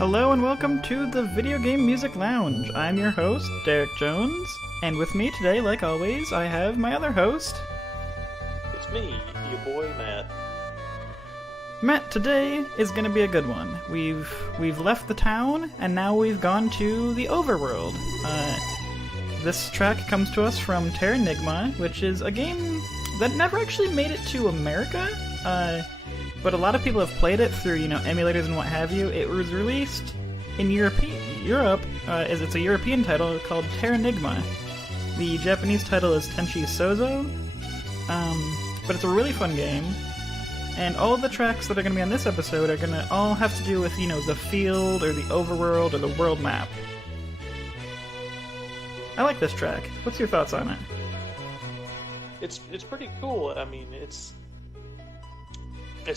Hello and welcome to the Video Game Music Lounge. I'm your host, Derek Jones, and with me today, like always, I have my other host. It's me, your boy Matt. Matt, today is going to be a good one. We've left the town, and now we've gone to the Overworld. This track comes to us from Terranigma, which is a game that never actually made it to America, but a lot of people have played it through, emulators and what have you. It was released in Europe. It's a European title called Terranigma. The Japanese title is Tenshi Sozo, but it's a really fun game. And all of the tracks that are going to be on this episode are going to all have to do with, the field, or the overworld, or the world map. I like this track. What's your thoughts on it? It's pretty cool. I mean, it's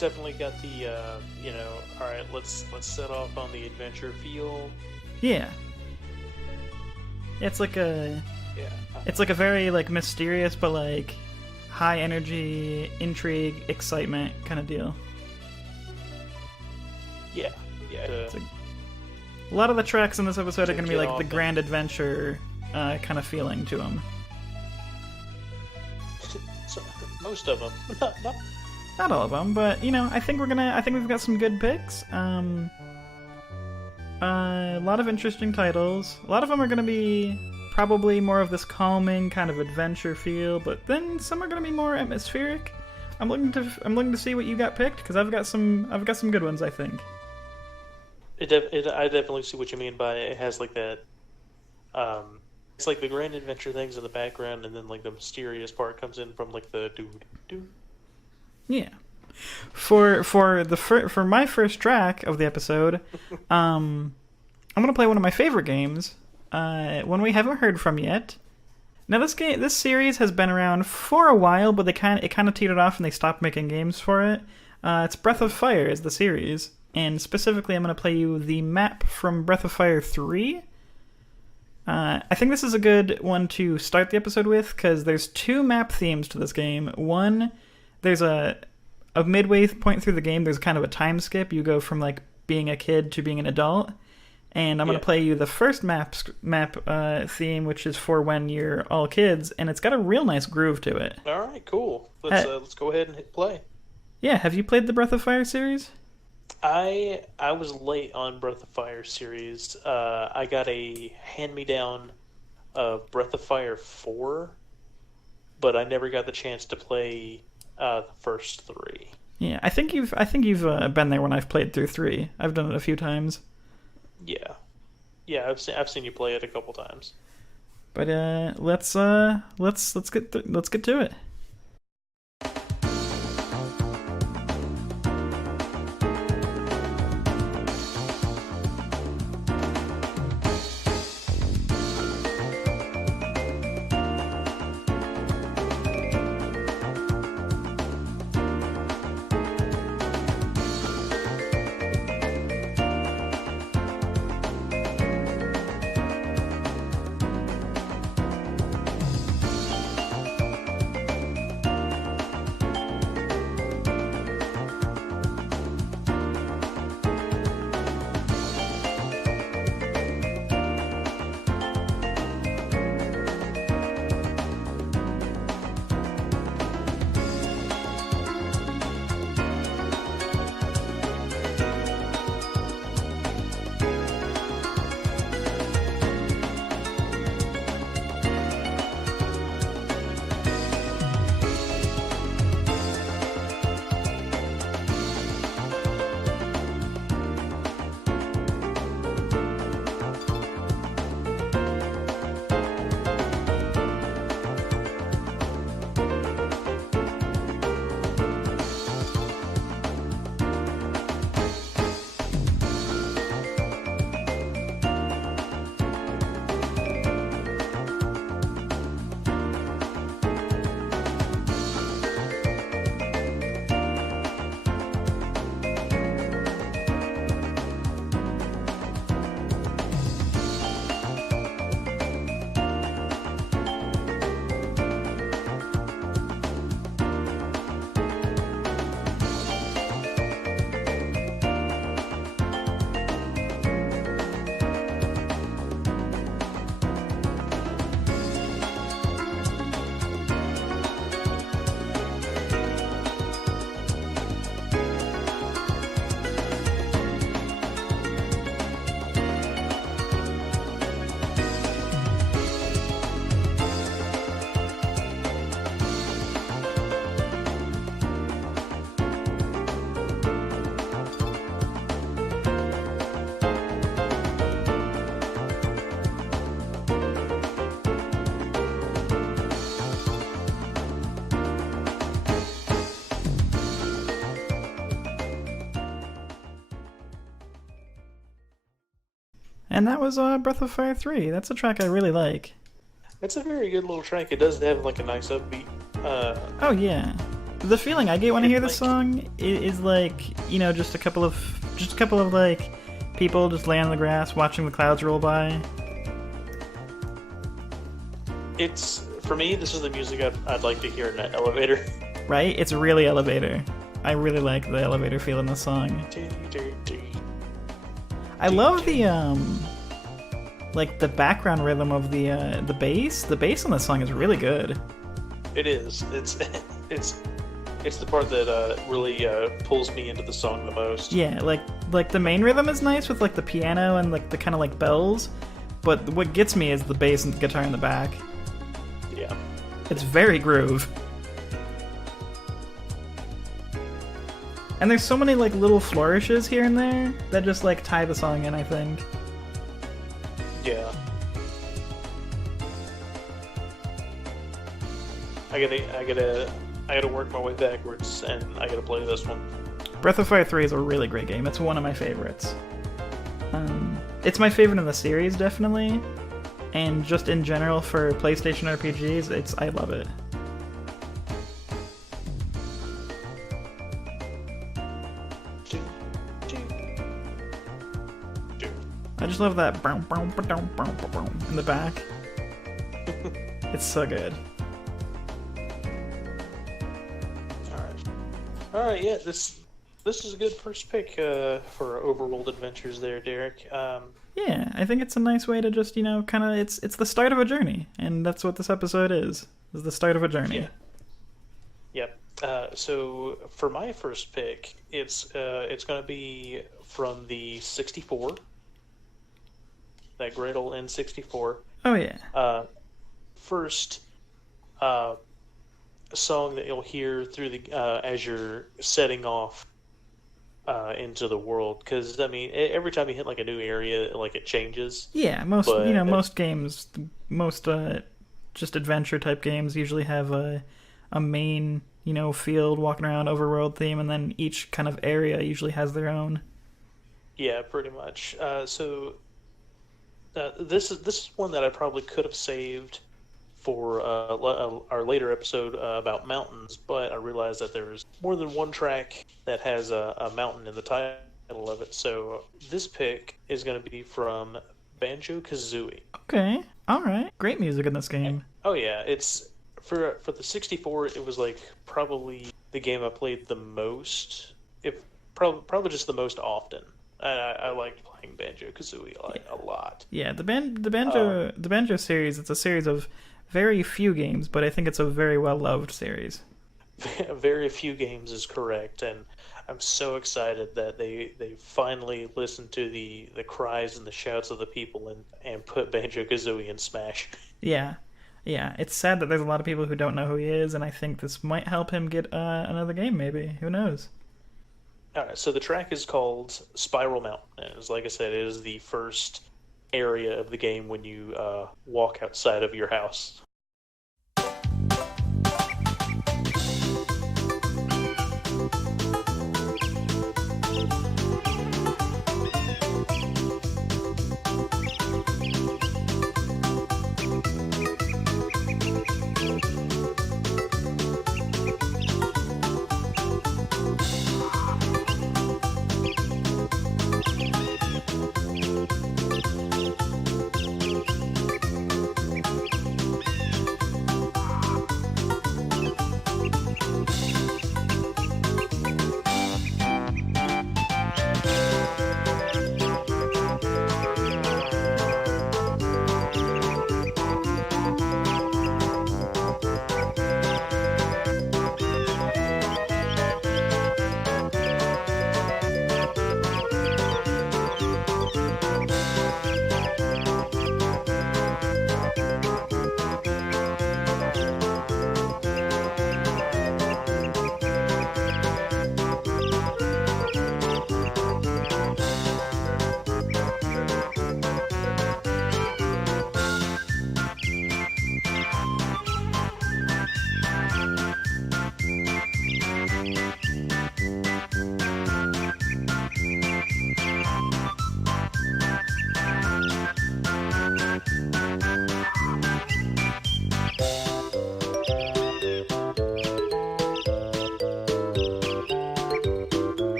definitely got the, alright, let's set off on the adventure feel. Yeah. It's like a... Yeah. It's like a very, mysterious, but, high energy, intrigue, excitement kind of deal. Yeah. A lot of the tracks in this episode are going to be the grand adventure kind of feeling to them. Most of them. Not all of them, but I think we've got some good picks. A lot of interesting titles. A lot of them are going to be probably more of this calming kind of adventure feel, but then some are going to be more atmospheric. I'm looking to see what you got picked, because I've got some good ones, I think. I definitely see what you mean by it has that. It's like the grand adventure things in the background, and then the mysterious part comes in from the doo. Yeah. For my first track of the episode, I'm gonna play one of my favorite games. One we haven't heard from yet. Now this series has been around for a while, but it kind of teetered off and they stopped making games for it. It's Breath of Fire is the series, and specifically I'm gonna play you the map from Breath of Fire 3. I think this is a good one to start the episode with, because there's two map themes to this game. One, there's a midway point through the game, there's kind of a time skip. You go from being a kid to being an adult. And I'm going to play you the first map theme, which is for when you're all kids, and it's got a real nice groove to it. All right, cool. Let's go ahead and hit play. Yeah, have you played the Breath of Fire series? I was late on Breath of Fire series. I got a hand-me-down of Breath of Fire 4, but I never got the chance to play the first three. Yeah, I think you've been there when I've played through 3. I've done it a few times. Yeah, I've seen you play it a couple times. But let's get to it. And that was Breath of Fire 3. That's a track I really like. It's a very good little track. It does have like a nice upbeat. Oh yeah, the feeling I get when I hear this like- song is like, you know, just a couple of like people just laying on the grass watching the clouds roll by. It's for me. This is the music I'd like to hear in an elevator. Right? It's really elevator. I really like the elevator feel in the song. I love the like the background rhythm of the bass. The bass on this song is really good. It is. It's the part that really pulls me into the song the most. Yeah, like the main rhythm is nice with like the piano and like the kind of like bells, but what gets me is the bass and the guitar in the back. Yeah. It's very groove. And there's so many like little flourishes here and there that just like tie the song in, I think. Yeah. I gotta work my way backwards, and I gotta play this one. Breath of Fire 3 is a really great game. It's one of my favorites. It's my favorite in the series, definitely. And just in general for PlayStation RPGs, I love it. I just love that in the back. It's so good. All right, yeah. This is a good first pick for Overworld Adventures, there, Derek. Yeah, I think it's a nice way to just, you know, kind of it's the start of a journey, and that's what this episode is the start of a journey. Yeah. Yep. So for my first pick, it's going to be from the 64. That great old N64. Oh yeah. First song that you'll hear through the as you're setting off into the world, because I mean every time you hit like a new area, like it changes. Yeah, most games, most just adventure type games usually have a main, you know, field walking around overworld theme, and then each kind of area usually has their own. Yeah, pretty much. So this is one that I probably could have saved for our later episode about mountains, but I realized that there's more than one track that has a mountain in the title of it. So this pick is going to be from Banjo-Kazooie. Okay, all right, great music in this game. Oh yeah, it's for the 64. It was like probably the game I played the most, if probably just the most often. I liked playing Banjo-Kazooie a lot. Yeah, the Banjo series. It's a series of very few games, but I think it's a very well loved series. Very few games is correct, and I'm so excited that they finally listened to the cries and the shouts of the people and put Banjo-Kazooie in Smash. Yeah, it's sad that there's a lot of people who don't know who he is, and I think this might help him get another game. Maybe, who knows? All right, so the track is called Spiral Mountain. And like I said, it is the first area of the game when you walk outside of your house.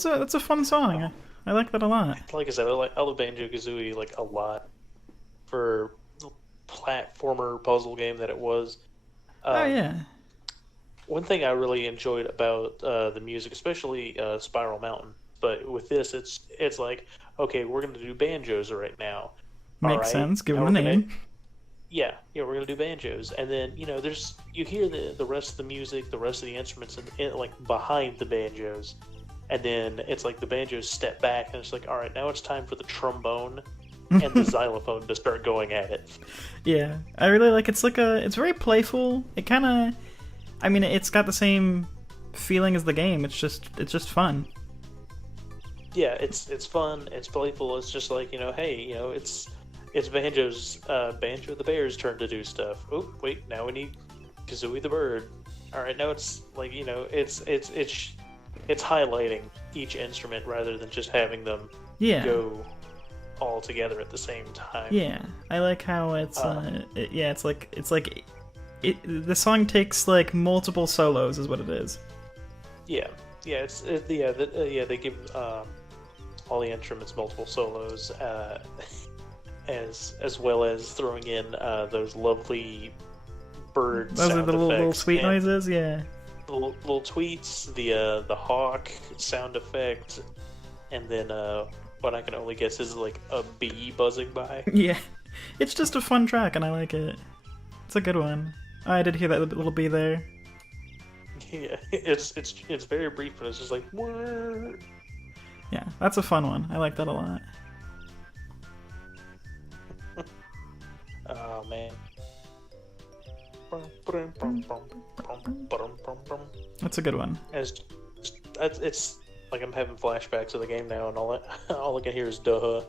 That's a fun song. I like that a lot. Like I said, I love Banjo Kazooie like a lot for the platformer puzzle game that it was. Oh Um, yeah, One thing I really enjoyed about the music, especially Spiral Mountain, but with this, it's like, okay, we're gonna do banjos right now. All makes right, sense. Give now him we're a gonna, name. yeah, we're gonna do banjos, and then there's you hear the rest of the music, the rest of the instruments, like behind the banjos, and then it's like the banjos step back, and it's like, all right, now it's time for the trombone and the xylophone to start going at it. Yeah, I really like. It's very playful. It kind of, I mean, it's got the same feeling as the game. It's just fun. Yeah, it's fun, it's playful. It's just like hey, it's Banjo the Bear's turn to do stuff. Oh wait, now we need Kazooie the Bird. All right, now it's like it's highlighting each instrument rather than just having them Yeah, go all together at the same time. yeah. I like how yeah, the song takes like multiple solos, is what it is. Yeah, yeah, yeah. They give all the instruments multiple solos, as well as throwing in those lovely bird Those are sound the little effects sweet and noises. Yeah, little tweets, the hawk sound effect, and then what I can only guess is like a bee buzzing by. yeah. It's just a fun track, and I like it. It's a good one. Oh, I did hear that little bee there. Yeah, it's very brief, but it's just like. Whirr. Yeah, that's a fun one. I like that a lot. Oh man. That's a good one. It's like I'm having flashbacks of the game now, and all I can hear is duh.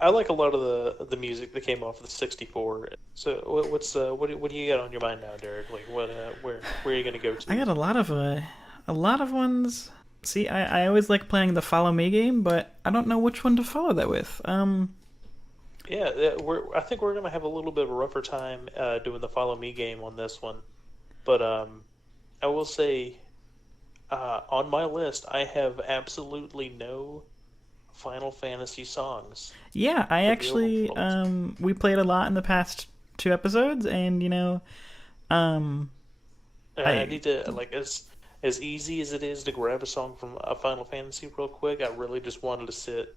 I like a lot of the music that came off of the 64. So what do you got on your mind now, Derek? Like where are you gonna go to? I got a lot of ones. See, I always like playing the Follow Me game, but I don't know which one to follow that with. Yeah, I think we're gonna have a little bit of a rougher time doing the Follow Me game on this one, but I will say on my list I have absolutely no Final Fantasy songs. Yeah, I actually available. we played a lot in the past 2 episodes, and I I need to like as easy as it is to grab a song from a Final Fantasy real quick. I really just wanted to sit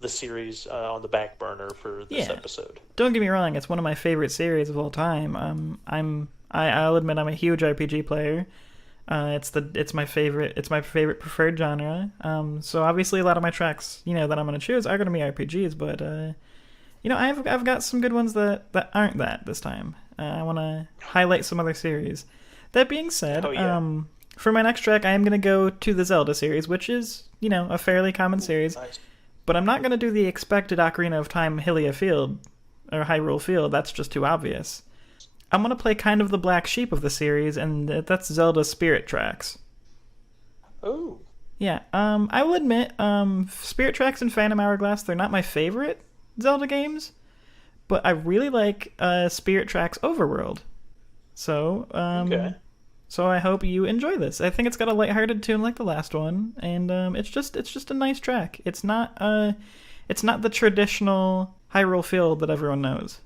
the series on the back burner for this yeah. episode. Don't get me wrong, it's one of my favorite series of all time. I'll admit I'm a huge RPG player. It's my favorite preferred genre. So obviously a lot of my tracks, that I'm gonna choose are gonna be RPGs, but I've got some good ones that aren't that this time. I want to highlight some other series. That being said, Oh yeah, for my next track, I am gonna go to the Zelda series, which is a fairly common series. nice. But I'm not gonna do the expected Ocarina of Time Hylia Field or Hyrule Field. That's just too obvious. I'm gonna play kind of the black sheep of the series, and that's Zelda's Spirit Tracks. Oh, Yeah, I will admit, Spirit Tracks and Phantom Hourglass, they're not my favorite Zelda games, but I really like Spirit Tracks Overworld. So, okay. so I hope you enjoy this. I think it's got a lighthearted tune like the last one, and it's just a nice track. It's not the traditional Hyrule Field that everyone knows.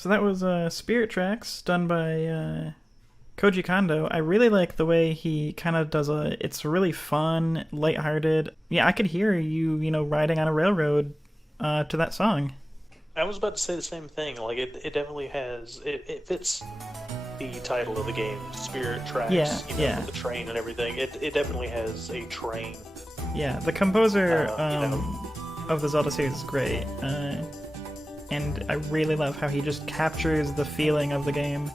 So that was Spirit Tracks done by Koji Kondo. I really like the way he kind of does it's really fun, lighthearted. Yeah, I could hear you, riding on a railroad to that song. I was about to say the same thing. Like it definitely has it fits the title of the game, Spirit Tracks. Yeah, yeah. With the train and everything. It definitely has a train. Yeah, the composer You know. of the Zelda series is great, and I really love how he just captures the feeling of the game.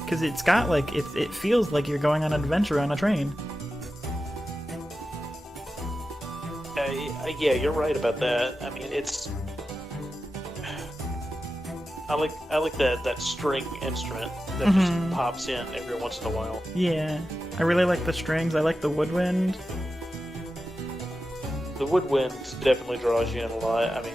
Because it's got it feels like you're going on an adventure on a train. Yeah, you're right about that. I mean, I like that string instrument that just pops in every once in a while. Yeah, I really like the strings. I like the woodwind. The woodwind definitely draws you in a lot. I mean,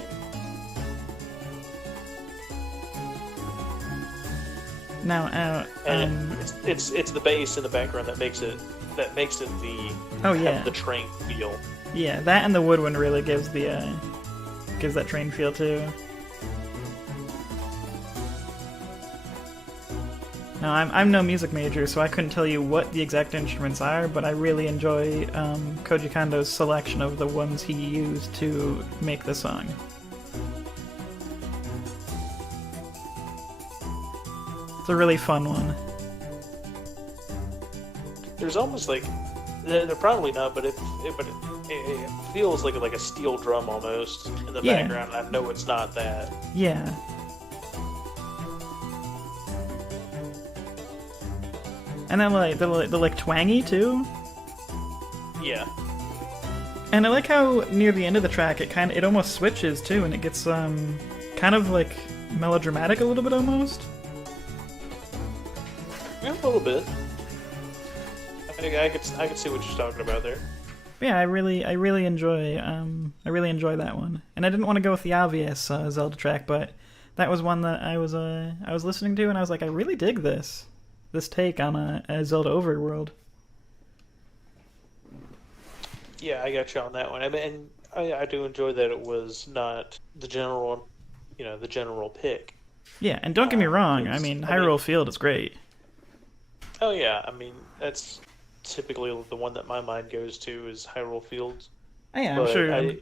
Now, and it's the bass in the background that makes it the oh yeah, have the train feel. Yeah, that and the woodwind really gives that train feel too. Now, I'm no music major, so I couldn't tell you what the exact instruments are, but I really enjoy Koji Kondo's selection of the ones he used to make the song. It's a really fun one. There's almost like they're probably not, but it feels like a steel drum almost in the background. I know it's not that. Yeah. And then they're like twangy too. Yeah. And I like how near the end of the track it almost switches too, and it gets kind of like melodramatic a little bit almost. Yeah, a little bit. I could see what you're talking about there. Yeah, I really enjoy that one. And I didn't want to go with the obvious Zelda track, but that was one that I was listening to, and I was like, I really dig this take on a Zelda Overworld. Yeah, I got you on that one. I mean, I do enjoy that it was not the general pick. Yeah, and don't get me wrong. I mean, Hyrule Field is great. Oh yeah, I mean that's typically the one that my mind goes to is Hyrule Fields. Yeah, I'm sure.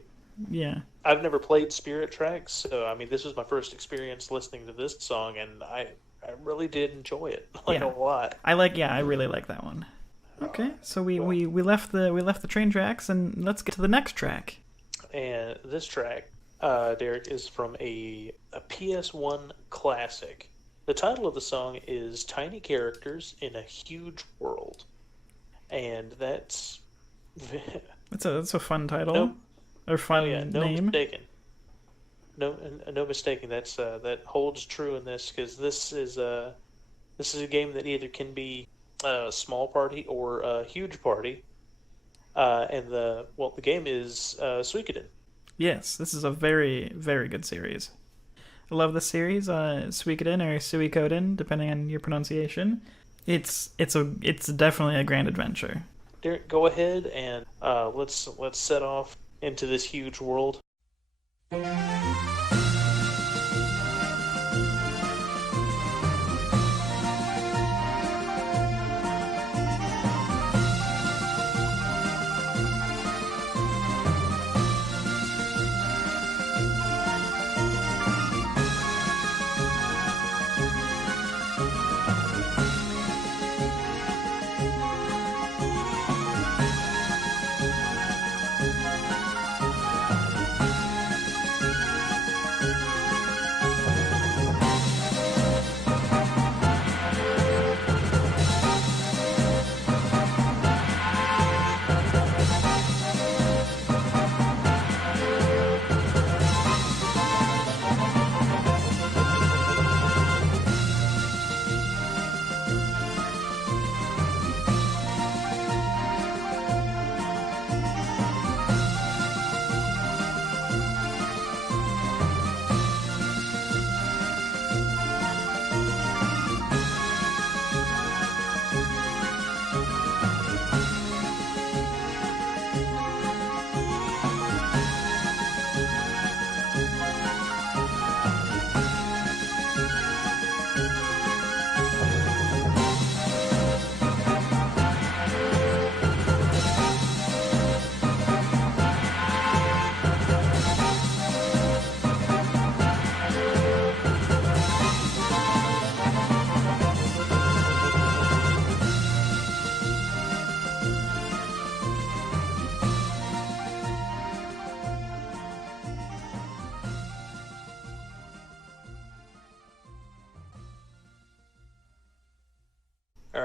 Yeah. I've never played Spirit Tracks, so I mean this was my first experience listening to this song, and I really did enjoy it a lot. I really like that one. Okay, so we left the train tracks, and let's get to the next track. And this track, Derek, is from a PS1 classic. The title of the song is Tiny Characters in a Huge World. And that's a fun title. No, or fun name. Mistaken. No mistaking. That holds true in this, because this is a game that either can be a small party or a huge party. And the game is Suikoden. Yes, this is a very, very good series. I love the series, Suikoden or Suikoden, depending on your pronunciation. It's definitely a grand adventure. Derek, go ahead and let's set off into this huge world.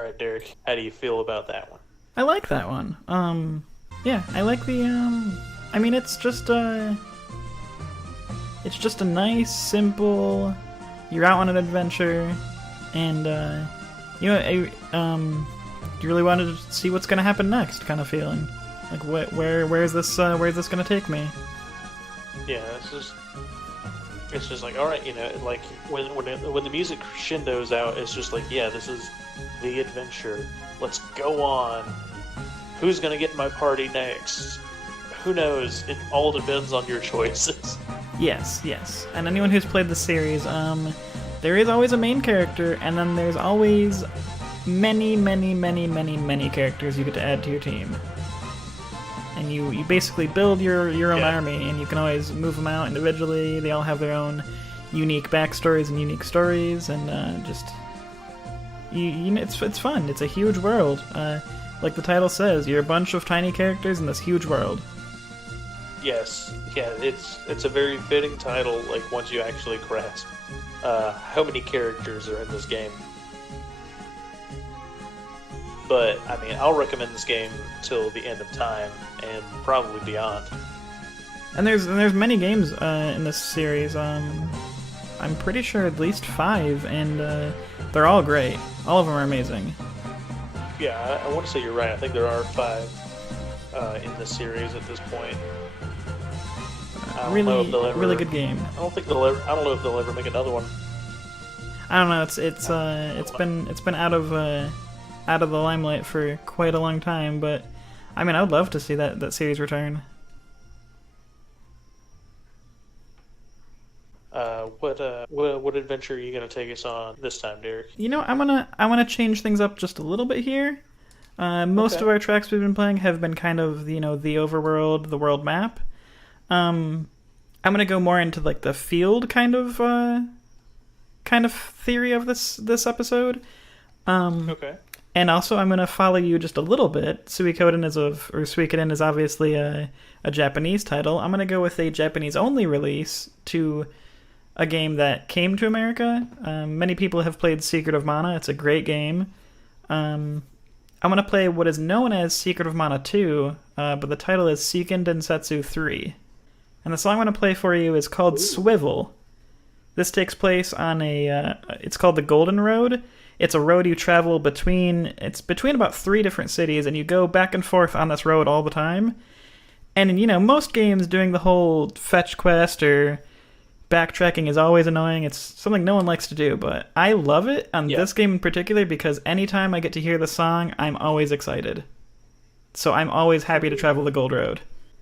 right, Derek, how do you feel about that one? I like that one. Yeah, I like the I mean, it's just a nice, simple. You're out on an adventure, and you really wanted to see what's gonna happen next, kind of feeling. Like, where's this gonna take me? Yeah, it's just like, all right, like when the music crescendos out, it's just like, yeah, this is the adventure. Let's go on. Who's gonna get in my party next? Who knows? It all depends on your choices. Yes. And anyone who's played the series, there is always a main character, and then there's always many characters you get to add to your team. And you basically build your own army, and you can always move them out individually. They all have their own unique backstories and unique stories, and it's fun. It's a huge world. Like the title says, you're a bunch of tiny characters in this huge world. Yes, yeah, it's a very fitting title. Like once you actually grasp how many characters are in this game. But I mean, I'll recommend this game till the end of time and probably beyond. And there's many games in this series. I'm pretty sure at least 5, and they're all great. All of them are amazing. Yeah, I want to say you're right. I think there are 5 in this series at this point. Really good game. I don't know if they'll ever make another one. I don't know. It's been out of the limelight for quite a long time, but I mean, I would love to see that series return. What adventure are you gonna take us on this time, Derek? I wanna change things up just a little bit here. Most of our tracks we've been playing have been kind of the overworld, the world map. I'm gonna go more into like the field kind of theory of this episode. Okay. And also, I'm gonna follow you just a little bit. Suikoden is obviously a Japanese title. I'm gonna go with a Japanese only release to a game that came to America. Many people have played Secret of Mana. It's a great game. I'm gonna play what is known as Secret of Mana 2, but the title is Seiken Densetsu 3. And the song I'm going to play for you is called Swivel. This takes place on it's called the Golden Road. It's a road you travel between about 3 different cities, and you go back and forth on this road all the time. And in, most games, doing the whole fetch quest or backtracking is always annoying. It's something no one likes to do, but I love it on this game in particular because anytime I get to hear the song, I'm always excited. So I'm always happy to travel the Gold Road.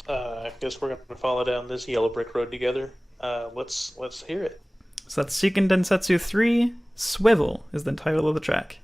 I guess we're going to follow down this yellow brick road together. Let's hear it. So that's Seiken Densetsu 3, Swivel is the title of the track.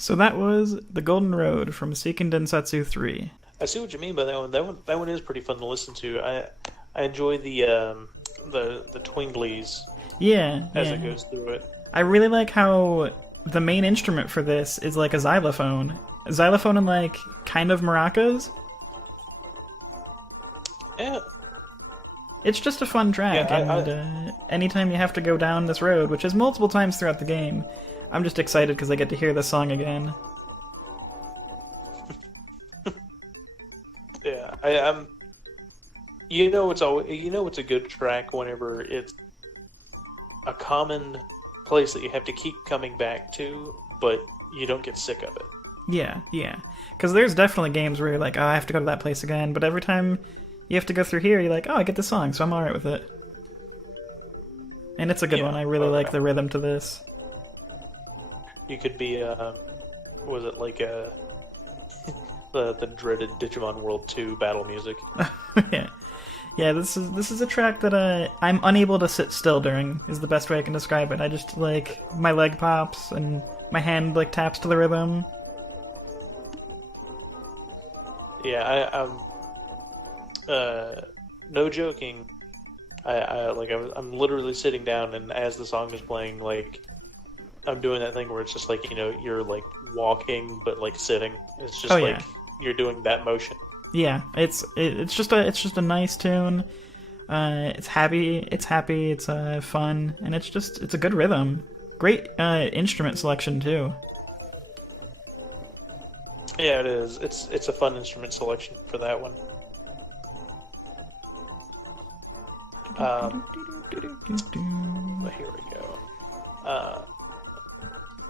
So that was The Golden Road from Seiken Densetsu 3. I see what you mean by that one. That one is pretty fun to listen to. I enjoy the twinglies Yeah, as it yeah. goes through it. I really like how the main instrument for this is like a xylophone. A xylophone and like kind of maracas. Yeah, It's just a fun track, yeah. and anytime you have to go down this road, which is multiple times throughout the game, I'm just excited because I get to hear this song again. Yeah, I'm. It's a good track whenever it's a common place that you have to keep coming back to, but you don't get sick of it. Yeah, yeah. Because there's definitely games where you're like, oh, I have to go to that place again, but every time you have to go through here, you're like, oh, I get the song, so I'm alright with it. And it's a good Yeah, one. I really like the rhythm to this. You could be, was it like the dreaded Digimon World 2 battle music? Yeah. Yeah, this is a track that I'm unable to sit still during, is the best way I can describe it. I just, like, my leg pops and my hand, like, taps to the rhythm. Yeah, no joking. I'm literally sitting down, and as the song is playing, like, I'm doing that thing where it's just like, you're like walking but like sitting. It's just like you're doing that motion. Yeah, it's just a nice tune. It's happy. It's fun, and it's a good rhythm. Great instrument selection too. Yeah, it is. It's a fun instrument selection for that one. Here we go.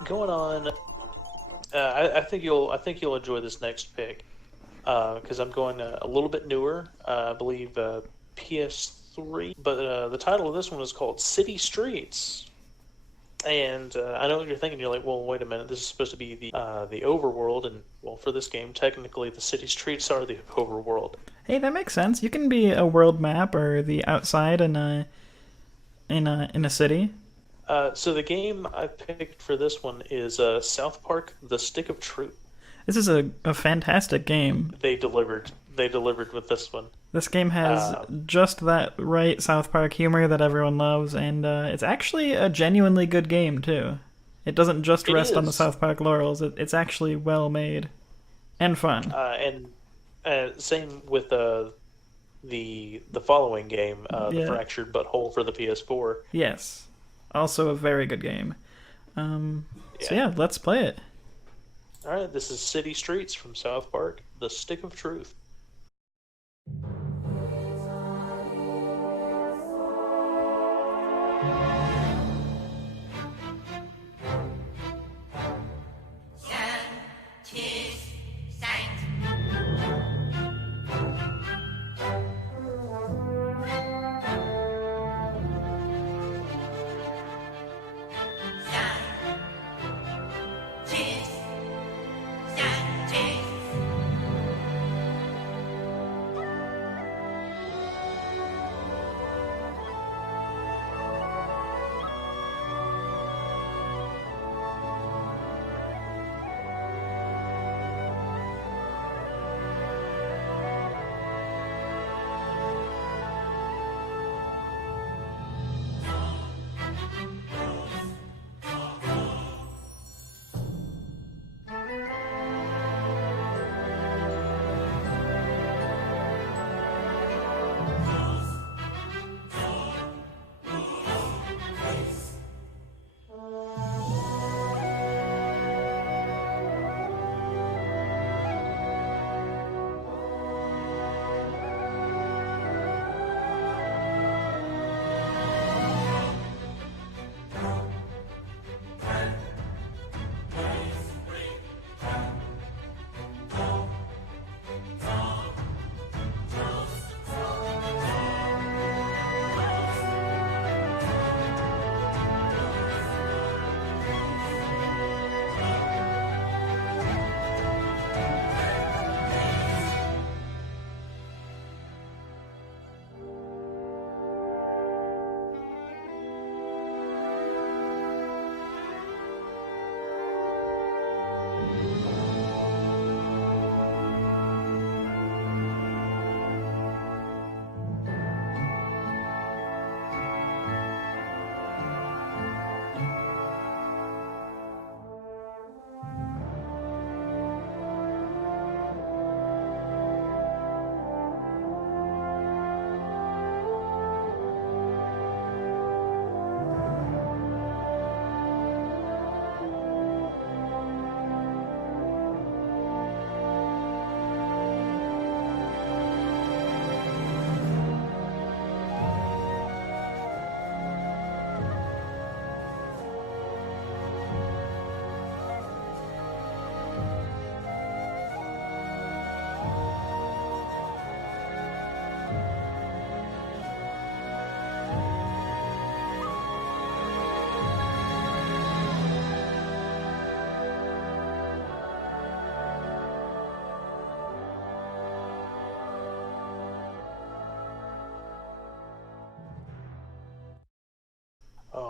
Going on. I think you'll enjoy this next pick because I'm going a little bit newer. I believe PS3, but the title of this one is called City Streets. And I know what you're thinking. You're like, well, wait a minute. This is supposed to be the Overworld, and well, for this game, technically, the city streets are the Overworld. Hey, that makes sense. You can be a world map or the outside in a city. So the game I picked for this one is South Park: The Stick of Truth. This is a fantastic game. They delivered. They delivered with this one. This game has just that right South Park humor that everyone loves, and it's actually a genuinely good game too. It doesn't just rest on the South Park laurels. It's actually well made and fun. And same with the following game, The Fractured But Whole for the PS4. Yes, also a very good game. So yeah, let's play it. All right, this is City Streets from South Park: The Stick of Truth.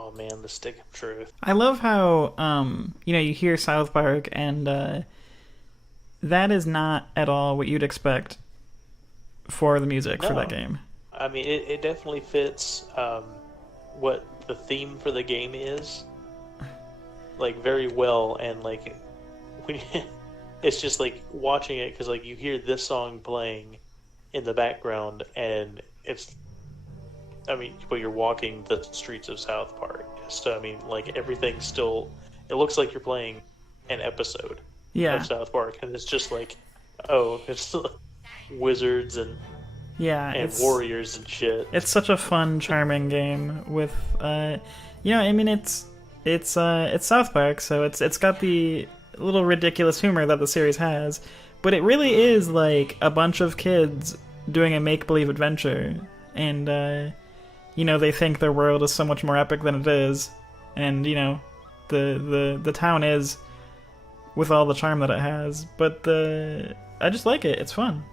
Oh man, the stick of truth. I love how you hear South Park, and that is not at all what you'd expect for the music for that No, game. I mean it definitely fits what the theme for the game is, like very well, and like when it's just like watching it because like you hear this song playing in the background, and it's I mean, but you're walking the streets of South Park, so I mean, like everything's still. It looks like you're playing an episode of Yeah, South Park, and it's just like, oh, it's wizards yeah, and warriors and shit. it's such a fun, charming game with I mean it's South Park, so it's got the little ridiculous humor that the series has, but it really is like a bunch of kids doing a make believe adventure, and they think their world is so much more epic than it is, and the town is with all the charm that it has, but I just like it. It's fun.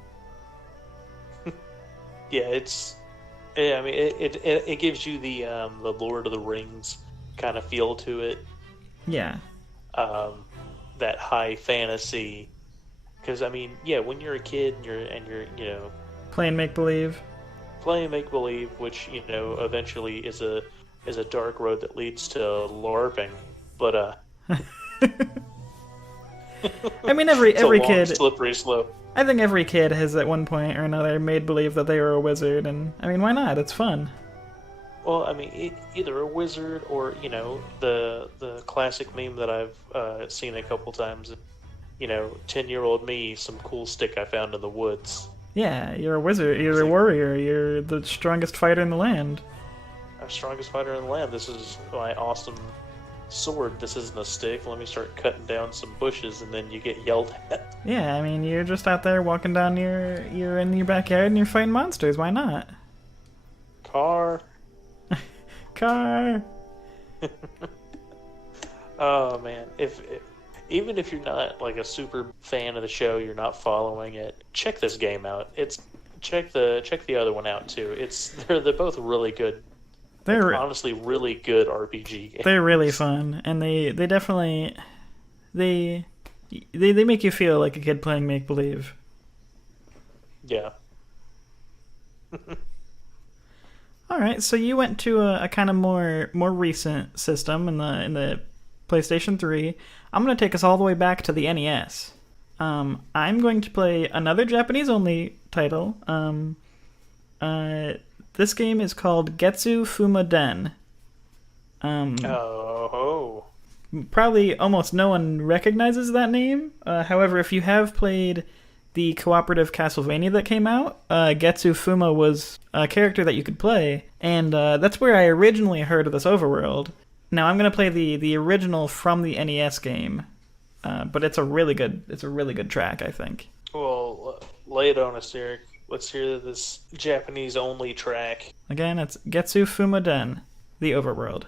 Yeah, yeah. I mean, it gives you the Lord of the Rings kind of feel to it. Yeah. That high fantasy. Because I mean, yeah, when you're a kid and you're Playing make believe. playing make believe, which eventually is a dark road that leads to LARPing, but I mean it's a every long, kid slippery slope. I think every kid has at one point or another made believe that they were a wizard, and I mean why not? It's fun. Well, I mean, either a wizard or the classic meme that I've seen a couple times. 10-year-old me, some cool stick I found in the woods. Yeah, you're a wizard, you're a warrior, you're the strongest fighter in the land. I'm strongest fighter in the land. This is my awesome sword. This isn't a stick. Let me start cutting down some bushes, and then you get yelled at. Yeah, I mean you're just out there walking down you're in your backyard and you're fighting monsters, why not? Car. Car. Oh man, even if you're not like a super fan of the show, you're not following it, check this game out. Check the other one out too. They're both really good. They're Honestly really good RPG games. they're really fun, and they definitely they make you feel like a kid playing make believe. Yeah. All right, so you went to a kind of more recent system in the PlayStation 3. I'm going to take us all the way back to the NES. I'm going to play another Japanese only title. This game is called Getsu Fuma Den. Oh. Probably almost no one recognizes that name. However, if you have played the cooperative Castlevania that came out, Getsu Fuma was a character that you could play, and that's where I originally heard of this Overworld. Now I'm gonna play the original from the NES game, but it's a really good track, I think. Well, lay it on us, Eric. Let's hear this Japanese only track. Again, it's Getsu Fuma Den, the Overworld.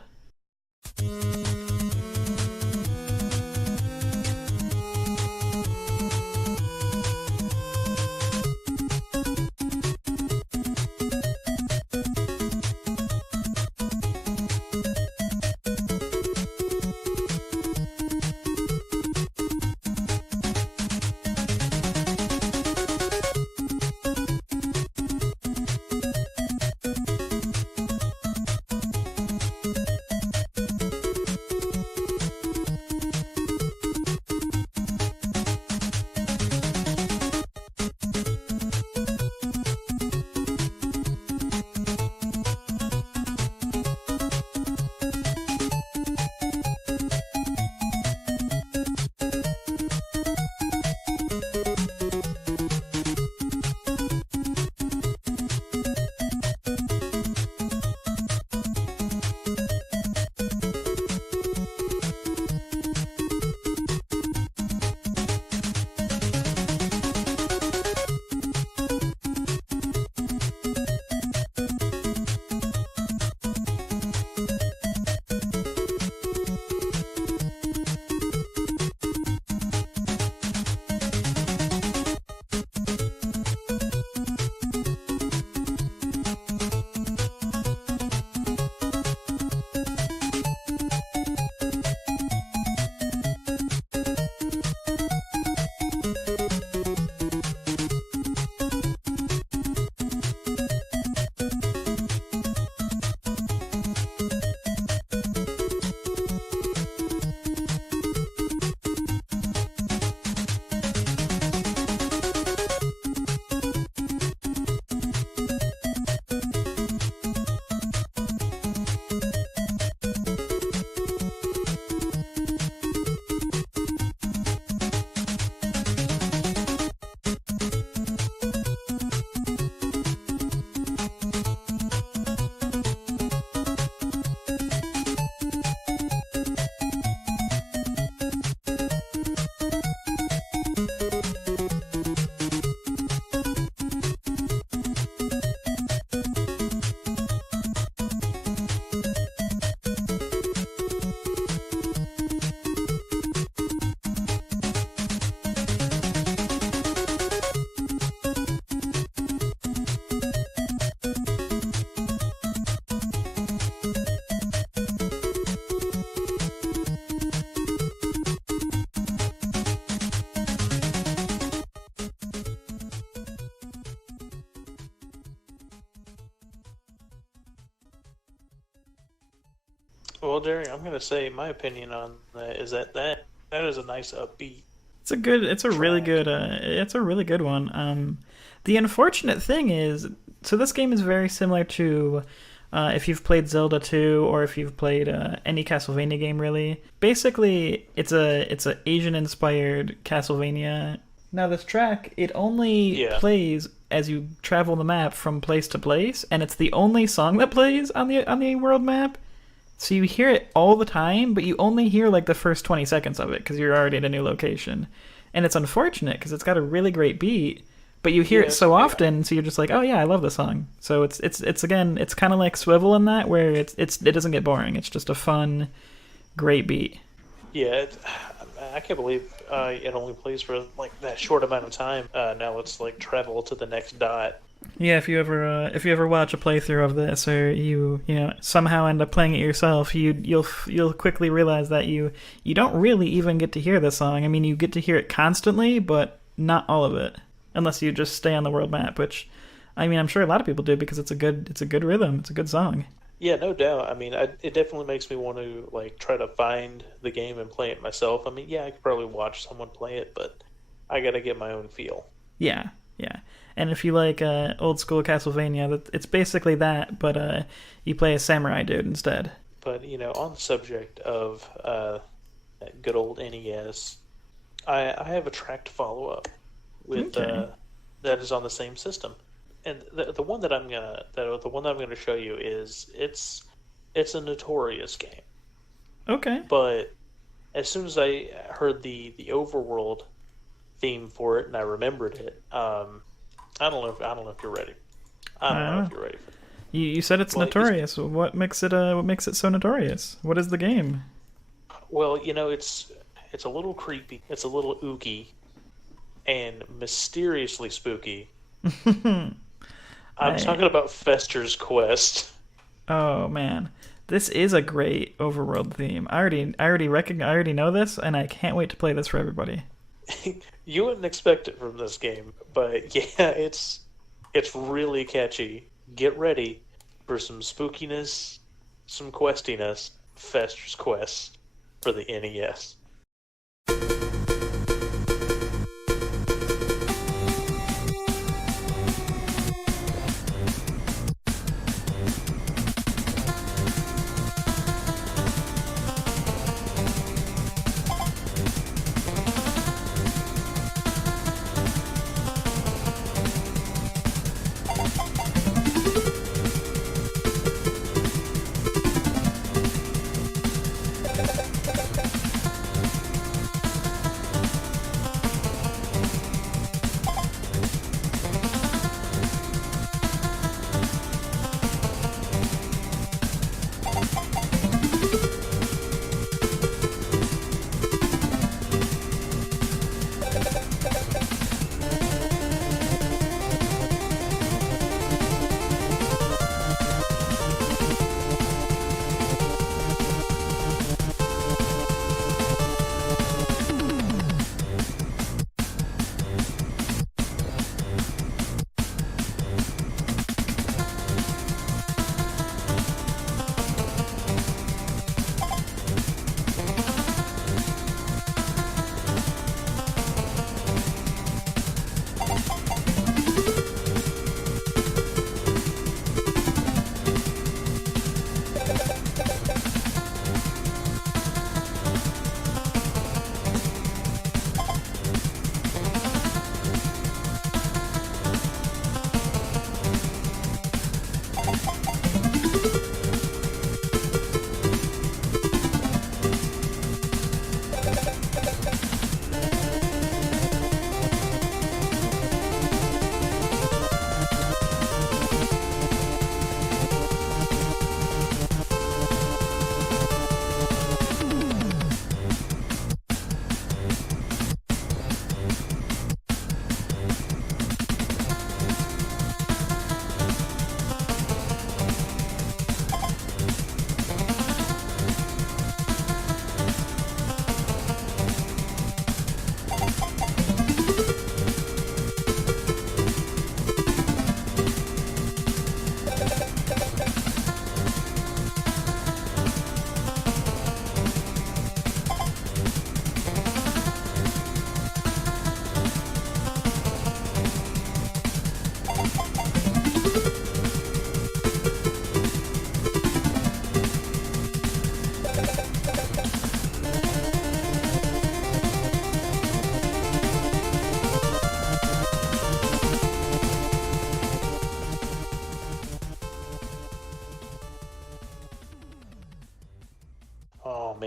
Well, Jerry, I'm gonna say my opinion on that is that is a nice upbeat track. It's a really good one. The unfortunate thing is, so this game is very similar to if you've played Zelda 2 or if you've played any Castlevania game, really. Basically, it's a Asian inspired Castlevania. Now this track, it only Yeah, plays as you travel the map from place to place, and it's the only song that plays on the world map. So you hear it all the time, but you only hear like the first 20 seconds of it because you're already at a new location. And it's unfortunate because it's got a really great beat, but you hear it yes, so yeah, often, so you're just like, oh yeah, I love the song. So it's again, it's kind of like Swivel in that, where it doesn't get boring. It's just a fun, great beat. yeah. I can't believe it only plays for like that short amount of time. Now let's like travel to the next dot. Yeah, if you ever watch a playthrough of this, or you know somehow end up playing it yourself, you'll quickly realize that you don't really even get to hear the song. I mean, you get to hear it constantly, but not all of it, unless you just stay on the world map. Which, I mean, I'm sure a lot of people do because it's a good rhythm, it's a good song. Yeah, no doubt. I mean, it definitely makes me want to like try to find the game and play it myself. I mean, yeah, I could probably watch someone play it, but I gotta get my own feel. Yeah, yeah. And if you like old school Castlevania, it's basically that, but you play a samurai dude instead. But on the subject of that good old NES, I have a track to follow up with Okay. that is on the same system, and the one that I'm gonna show you is it's a notorious game, Okay. but as soon as I heard the Overworld theme for it and I remembered it, I don't know if you're ready. I don't know Uh, if you're ready for it. you said it's Well, notorious. What makes it so notorious? What is the game? well, it's a little creepy. It's a little ooky and mysteriously spooky. I'm I talking about Fester's Quest. Oh man. This is a great overworld theme. I already know this and I can't wait to play this for everybody. You wouldn't expect it from this game, but yeah, it's really catchy. Get ready for some spookiness, some questiness. Fester's Quest for the NES.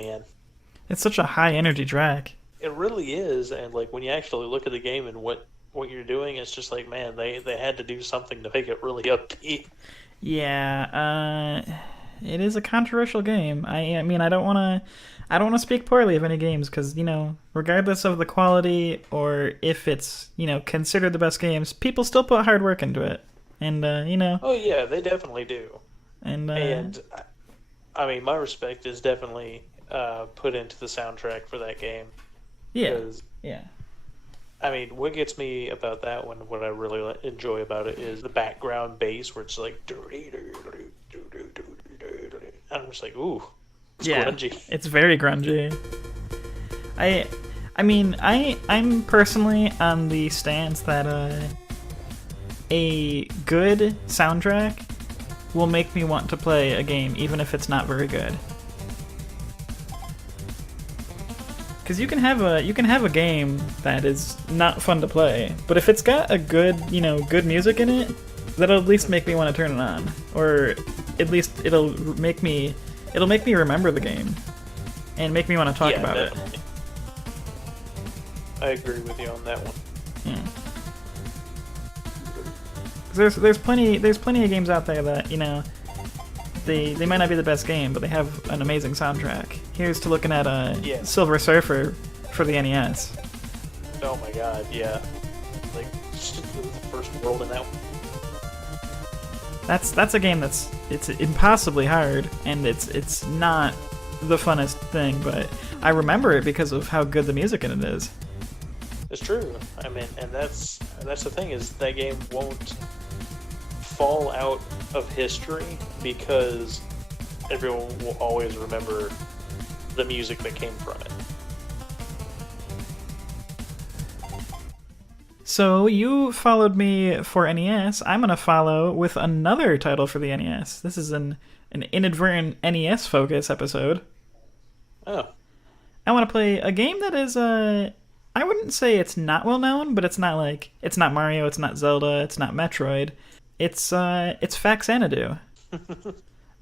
man. It's such a high energy track. It really is, and like when you actually look at the game and what you're doing, it's just like, man, they had to do something to make it really upbeat. Yeah, it is a controversial game. I mean, I don't want to speak poorly of any games because regardless of the quality or if it's considered the best games, people still put hard work into it, and Oh yeah, they definitely do. and And I mean, my respect is definitely put into the soundtrack for that game. yeah, 'Cause, yeah. I mean, what gets me about that one, what I really enjoy about it, is the background bass where it's like, I'm just like, ooh, it's Yeah, grungy. it's very grungy. I, I mean, I'm personally on the stance that a good soundtrack will make me want to play a game even if it's not very good. Because you can have a game that is not fun to play, but if it's got a good good music in it, that'll at least make me want to turn it on, or at least it'll make me remember the game and make me want to talk about definitely. it. I agree with you on that one. Yeah. 'Cause there's plenty of games out there that they might not be the best game, but they have an amazing soundtrack. Here's to looking at Yeah. Silver Surfer for the NES. Oh my god, yeah. Like, the first world in that one. That's a game it's impossibly hard, and it's not the funnest thing, but I remember it because of how good the music in it is. It's true. I mean, and that's the thing, is that game won't fall out of history because everyone will always remember the music that came from it. So you followed me for NES. I'm gonna follow with another title for the NES. This is an inadvertent NES focus episode. Oh, I want to play a game that is I wouldn't say it's not well known, but it's not Mario, it's not Zelda, it's not Metroid. It's Faxanadu.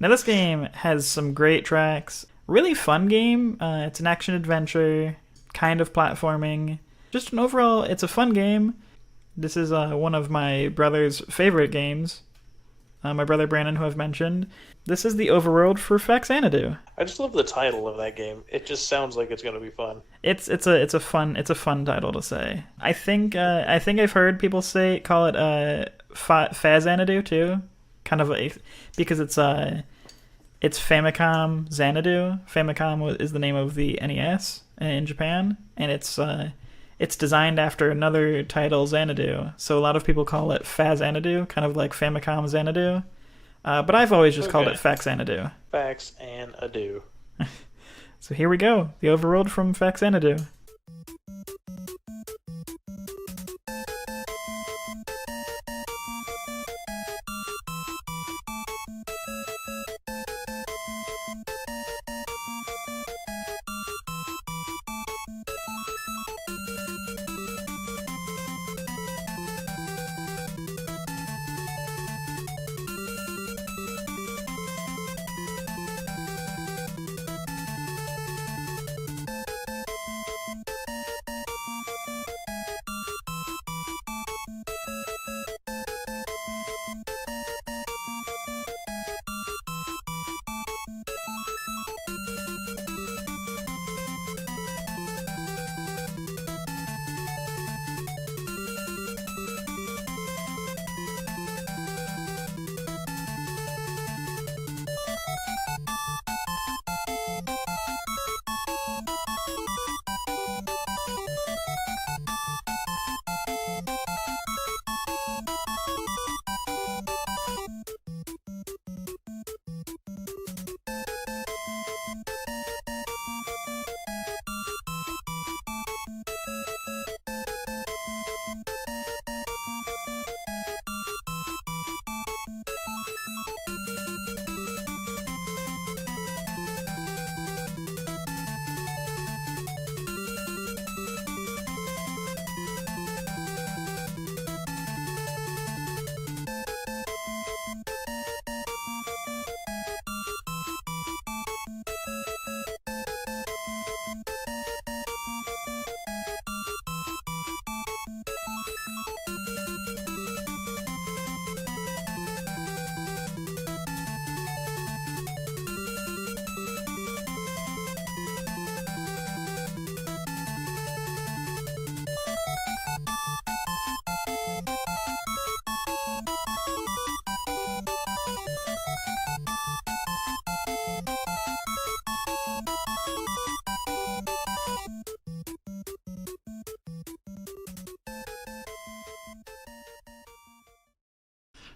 Now this game has some great tracks. Really fun game. It's an action adventure, kind of platforming. Just an overall, it's a fun game. This is one of my brother's favorite games. My brother Brandon, who I've mentioned. This is the Overworld for Faxanadu. I just love the title of that game. It just sounds like it's going to be fun. It's a fun title to say. I think I've heard people call it Fazanadu too, kind of because it's Famicom Xanadu. Famicom is the name of the NES in Japan, and it's designed after another title, Xanadu. So a lot of people call it Fazanadu, kind of like Famicom Xanadu. But I've always just called it Faxanadu. Fax and ado. So here we go, the Overworld from Faxanadu.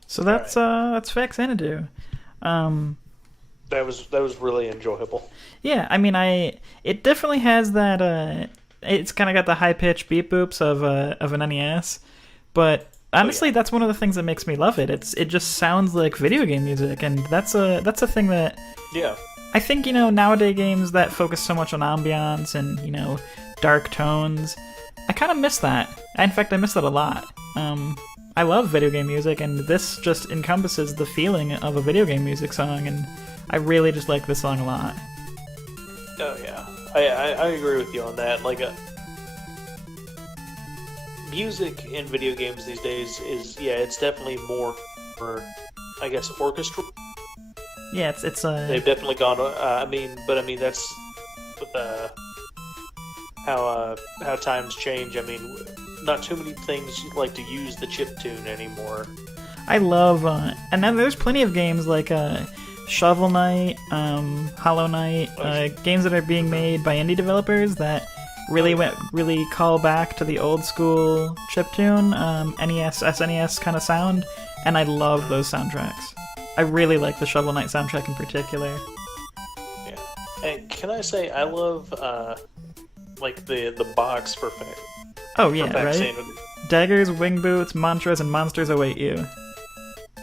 So All right. that's Faxanadu. Um, That was really enjoyable. yeah, I mean, it definitely has that. It's kind of got the high pitched beep boops of an NES, but Oh yeah. honestly, that's one of the things that makes me love it. It just sounds like video game music, and that's a thing that Yeah. I think, nowadays games that focus so much on ambiance and, dark tones, I kind of miss that. In fact, I miss that a lot. I love video game music, and this just encompasses the feeling of a video game music song, and I really just like this song a lot. Oh yeah. I agree with you on that. Like music in video games these days is it's definitely more for I guess orchestral. Yeah, it's They've definitely gone. But that's uh, how times change. I mean, not too many things like to use the chip tune anymore. I love, and then there's plenty of games like Shovel Knight, Hollow Knight, games that are being made by indie developers that really call back to the old school chiptune, NES, SNES kind of sound, and I love those soundtracks. I really like the Shovel Knight soundtrack in particular. Yeah. And can I say I love like the box for Oh yeah, for right? Faxanadu. Daggers, wing boots, mantras, and monsters await you.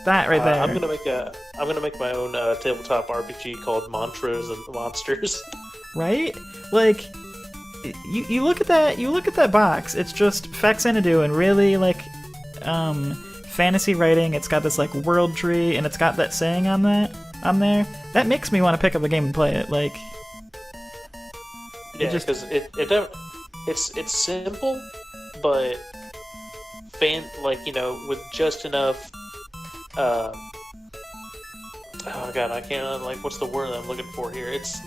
That right there. I'm gonna make my own tabletop RPG called Mantras and Monsters. Right? Like, you look at that box. It's just Faxanadu and really like fantasy writing. It's got this like world tree and it's got that saying on there. That makes me want to pick up a game and play it. Like, Yeah, because it's simple, but with just enough. Oh god, I can't like what's the word I'm looking for here? It's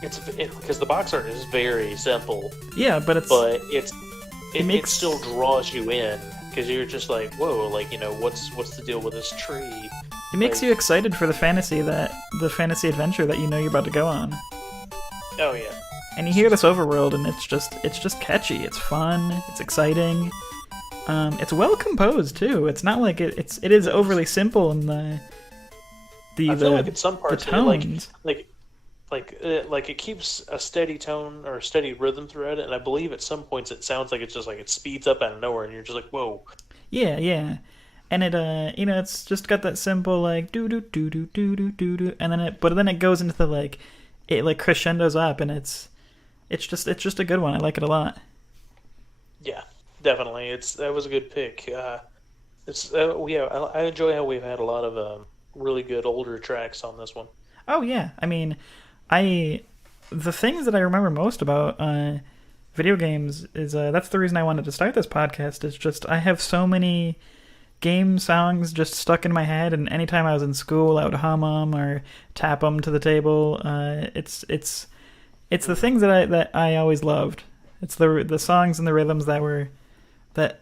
because the box art is very simple, yeah, but it still draws you in because you're just like whoa, like what's the deal with this tree? it makes you excited for the fantasy adventure that you're about to go on. Oh yeah. And you hear this overworld, and it's just catchy. It's fun. It's exciting. It's well composed too. It's not like it is overly simple in the I feel like in some parts the tones. like it keeps a steady tone or a steady rhythm throughout it, and I believe at some points it sounds like it's just like it speeds up out of nowhere, and you're just like whoa. Yeah. And it it's just got that simple like do do do do do do do do, and then it goes into the like it like crescendos up, and it's just a good one. I like it a lot. Yeah, definitely. That was a good pick. I enjoy how we've had a lot of really good older tracks on this one. Oh yeah, I mean, the things that I remember most about video games is that's the reason I wanted to start this podcast. Is just I have so many game songs just stuck in my head, and anytime I was in school, I would hum them or tap them to the table. It's the things that I always loved. It's the songs and the rhythms that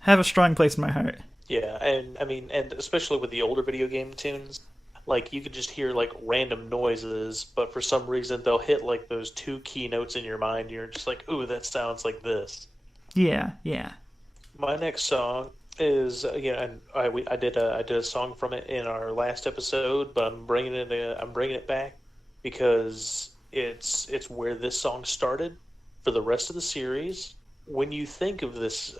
have a strong place in my heart. Yeah, and I mean, and especially with the older video game tunes, like you could just hear like random noises, but for some reason they'll hit like those two key notes in your mind. And you're just like, ooh, that sounds like this. Yeah. My next song is and I did a song from it in our last episode, but I'm bringing it back because it's where this song started for the rest of the series. When you think of this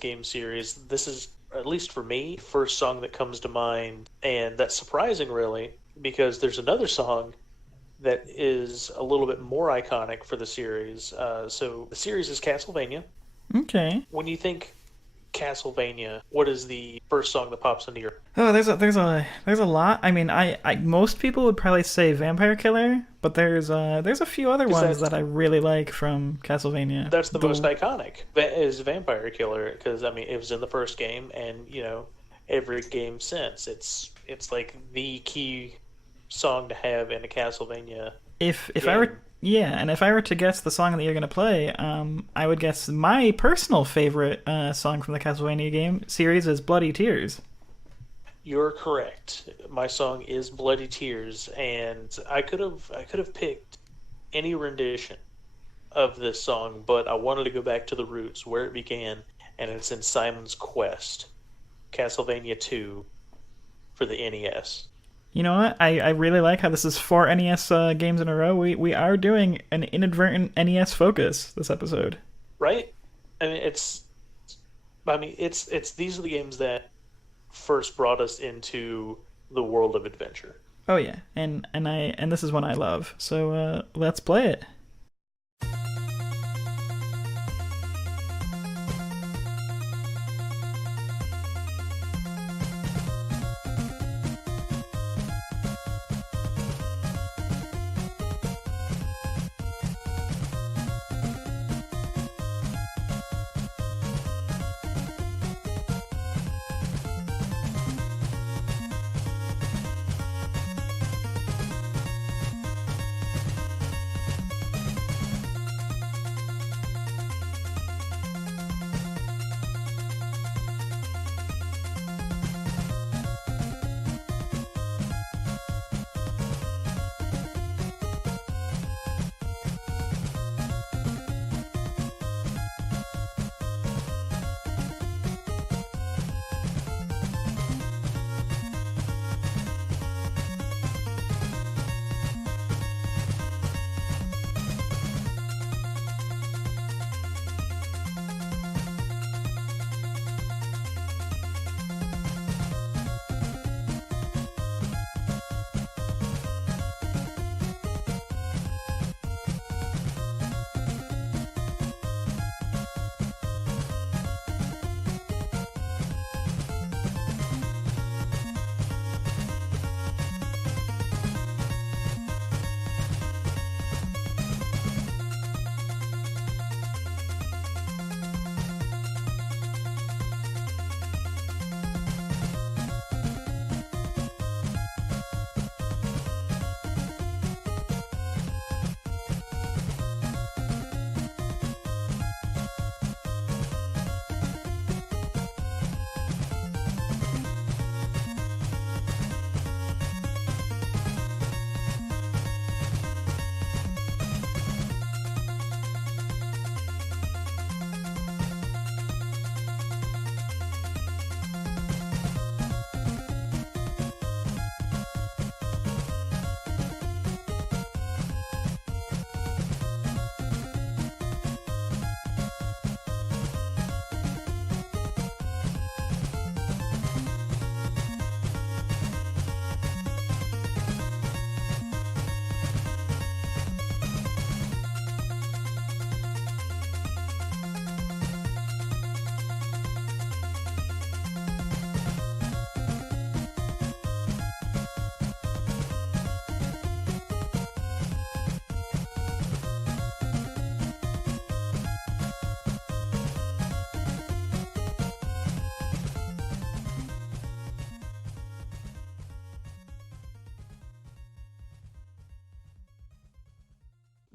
game series, this is, at least for me, first song that comes to mind, and that's surprising really because there's another song that is a little bit more iconic for the series. So the series is Castlevania. Okay. When you think Castlevania, what is the first song that pops into your? Oh, there's a lot. I mean, I most people would probably say Vampire Killer, but there's a few other ones that I really like from Castlevania. That's the most iconic. Is Vampire Killer because I mean it was in the first game, and every game since it's like the key song to have in a Castlevania. If game. I were and if I were to guess the song that you're gonna play, I would guess my personal favorite song from the Castlevania game series is Bloody Tears. You're correct. My song is Bloody Tears, and I could have picked any rendition of this song, but I wanted to go back to the roots where it began, and it's in Simon's Quest, Castlevania 2, for the NES. You know what? I really like how this is 4 NES games in a row. We are doing an inadvertent NES focus this episode. Right? I mean, it's these are the games that first brought us into the world of adventure. Oh yeah, and this is one I love. So let's play it.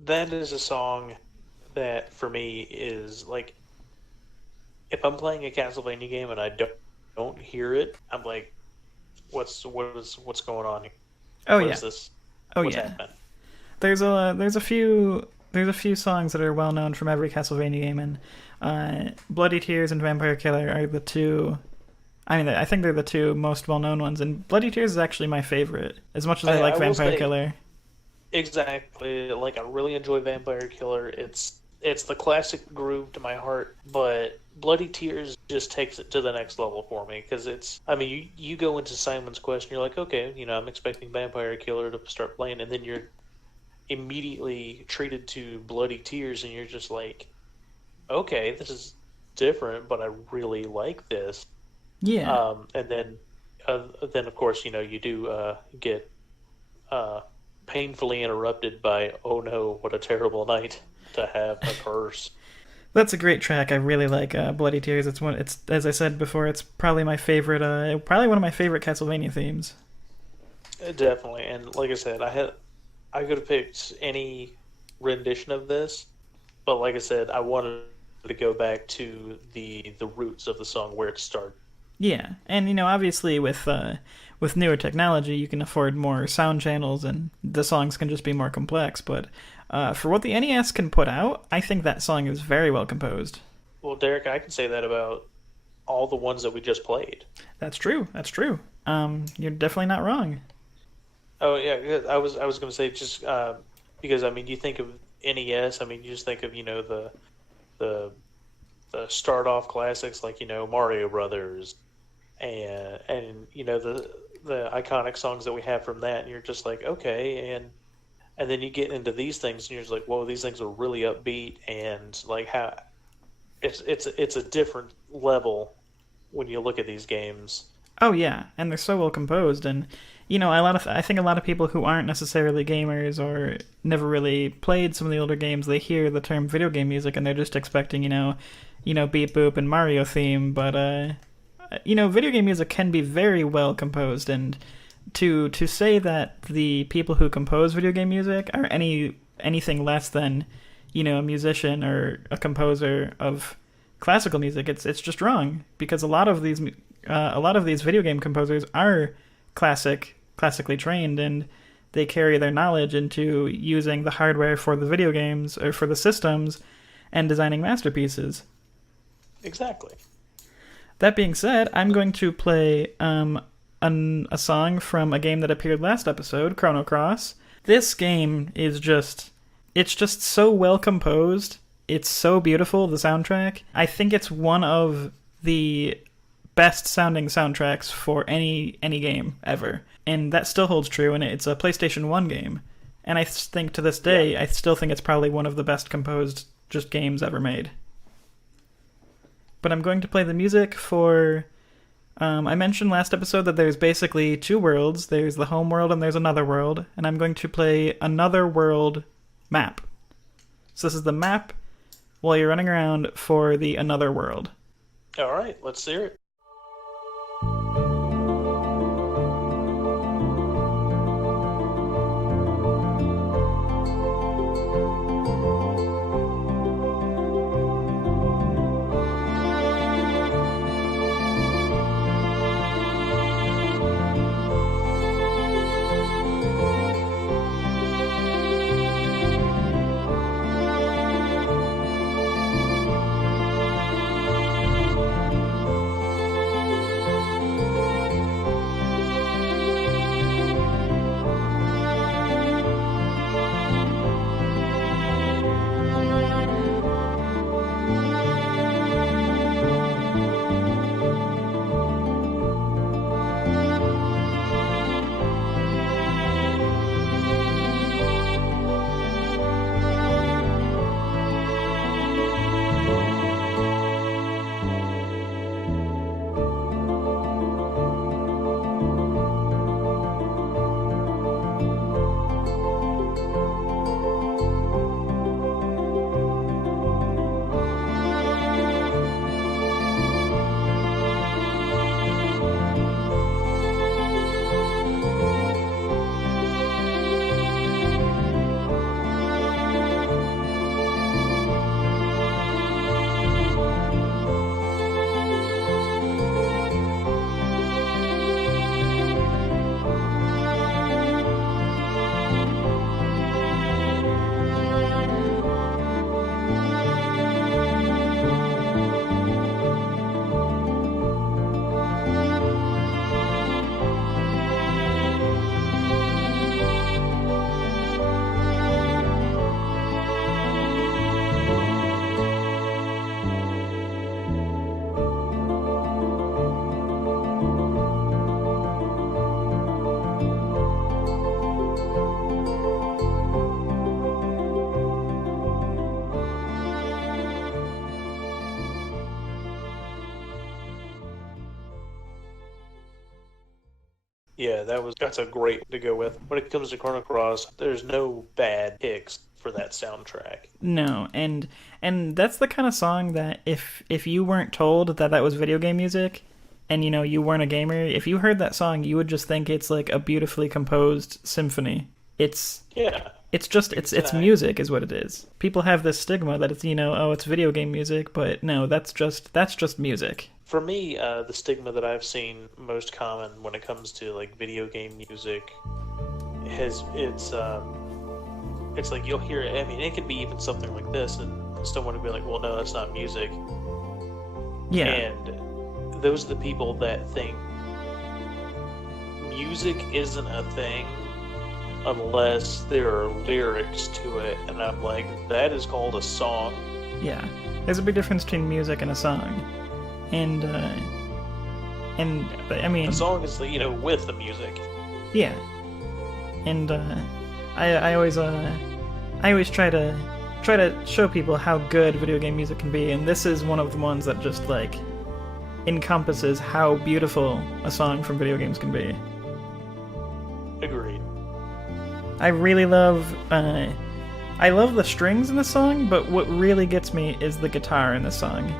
That is a song that for me is like if I'm playing a Castlevania game and I don't hear it, I'm like, what's going on here? Oh What yeah. is this? Oh What's yeah. happening? There's a few songs that are well known from every Castlevania game, and Bloody Tears and Vampire Killer are the two. I mean, I think they're the two most well known ones, and Bloody Tears is actually my favorite. As much as I like I will Vampire say Killer. exactly. Like I really enjoy Vampire Killer. It's the classic groove to my heart, but Bloody Tears just takes it to the next level for me because it's. I mean, you go into Simon's Quest and you're like, okay, I'm expecting Vampire Killer to start playing, and then you're immediately treated to Bloody Tears, and you're just like, okay, this is different, but I really like this. Yeah. And then of course, you do get uh, painfully interrupted by, oh no, what a terrible night to have a curse. That's a great track. I really like Bloody Tears. It's as I said before, it's probably my favorite. Probably one of my favorite Castlevania themes. Definitely, and like I said, I could have picked any rendition of this, but like I said, I wanted to go back to the roots of the song where it started. Yeah, and obviously with newer technology, you can afford more sound channels, and the songs can just be more complex. But for what the NES can put out, I think that song is very well composed. Well, Derek, I can say that about all the ones that we just played. That's true. That's true. You're definitely not wrong. Oh yeah, yeah, I was going to say just because I mean you think of NES, I mean you just think of the the start off classics like Mario Brothers and the iconic songs that we have from that, and you're just like okay, and then you get into these things and you're just like whoa, these things are really upbeat and like how it's a different level when you look at these games. Oh yeah, and they're so well composed, and I think a lot of people who aren't necessarily gamers or never really played some of the older games, they hear the term video game music and they're just expecting Beep Boop and Mario theme, but video game music can be very well composed, and to say that the people who compose video game music are anything less than a musician or a composer of classical music, it's just wrong, because a lot of these video game composers are classically trained, and they carry their knowledge into using the hardware for the video games or for the systems and designing masterpieces. Exactly. That being said, I'm going to play a song from a game that appeared last episode, Chrono Cross. This game is it's just so well composed. It's so beautiful, the soundtrack. I think it's one of the best sounding soundtracks for any game ever. And that still holds true, and it's a PlayStation 1 game. And I think to this day, I still think it's probably one of the best composed just games ever made. But I'm going to play the music for... I mentioned last episode that there's basically two worlds. There's the home world and there's another world. And I'm going to play another world map. So this is the map while you're running around for the another world. All right, let's hear it. Yeah, that's a great to go with. When it comes to Chrono Cross, there's no bad picks for that soundtrack. No, and that's the kind of song that if you weren't told that that was video game music, and you weren't a gamer, if you heard that song, you would just think it's like a beautifully composed symphony. It's Yeah, it's music is what it is. People have this stigma that it's oh, it's video game music, but no, that's just music. for me, the stigma that I've seen most common when it comes to like video game music has it's like you'll hear it. I mean, it could be even something like this, and someone would be like, "Well, no, that's not music." Yeah. And those are the people that think music isn't a thing unless there are lyrics to it, and I'm like, that is called a song. Yeah, there's a big difference between music and a song, and I mean, A song is, with the music. yeah, and I always try to show people how good video game music can be, and this is one of the ones that just like encompasses how beautiful a song from video games can be. Agreed. I really love I love the strings in the song, but what really gets me is the guitar in the song.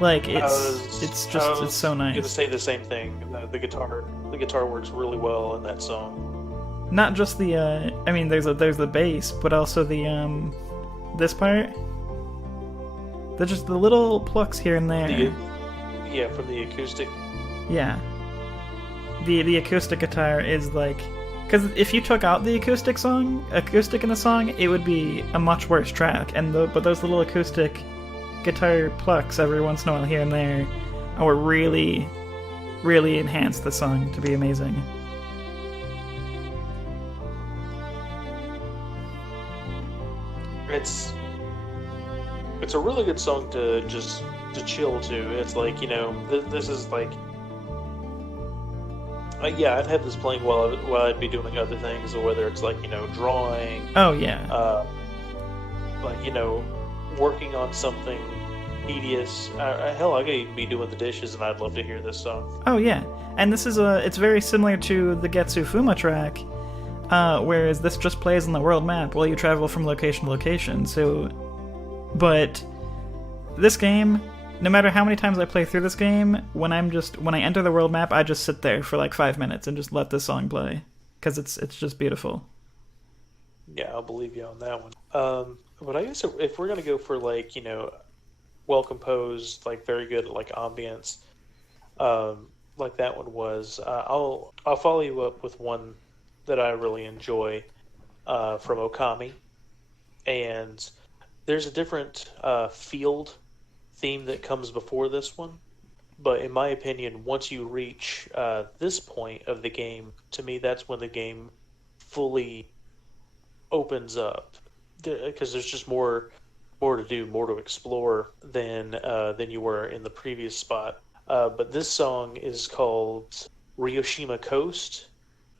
Like it's so nice. I was gonna say the same thing. The guitar works really well in that song. Not just the I mean there's the bass, but also the this part. There's just the little plucks here and there. Yeah, from the acoustic. Yeah. The acoustic guitar is like, because if you took out the acoustic in the song, it would be a much worse track. But those little acoustic guitar plucks every once in a while here and there, are really, really enhance the song to be amazing. It's a really good song to chill to. It's like, this is like, yeah, I'd have this playing while I'd be doing other things, or whether it's like, drawing. Oh yeah. Like, working on something tedious. Hell, I could even be doing the dishes, and I'd love to hear this song. Oh yeah, and this is it's very similar to the Getsu Fuma track, whereas this just plays on the world map while you travel from location to location. So, but this game, no matter how many times I play through this game, when I enter the world map, I just sit there for like 5 minutes and just let this song play, because it's just beautiful. Yeah, I'll believe you on that one. But I guess if we're gonna go for like, well composed, like very good like ambience, like that one was, I'll follow you up with one that I really enjoy, from Okami, and there's a different field theme that comes before this one, but in my opinion, once you reach this point of the game, to me that's when the game fully opens up, because there's just more to do, more to explore than you were in the previous spot. But this song is called Ryoshima Coast.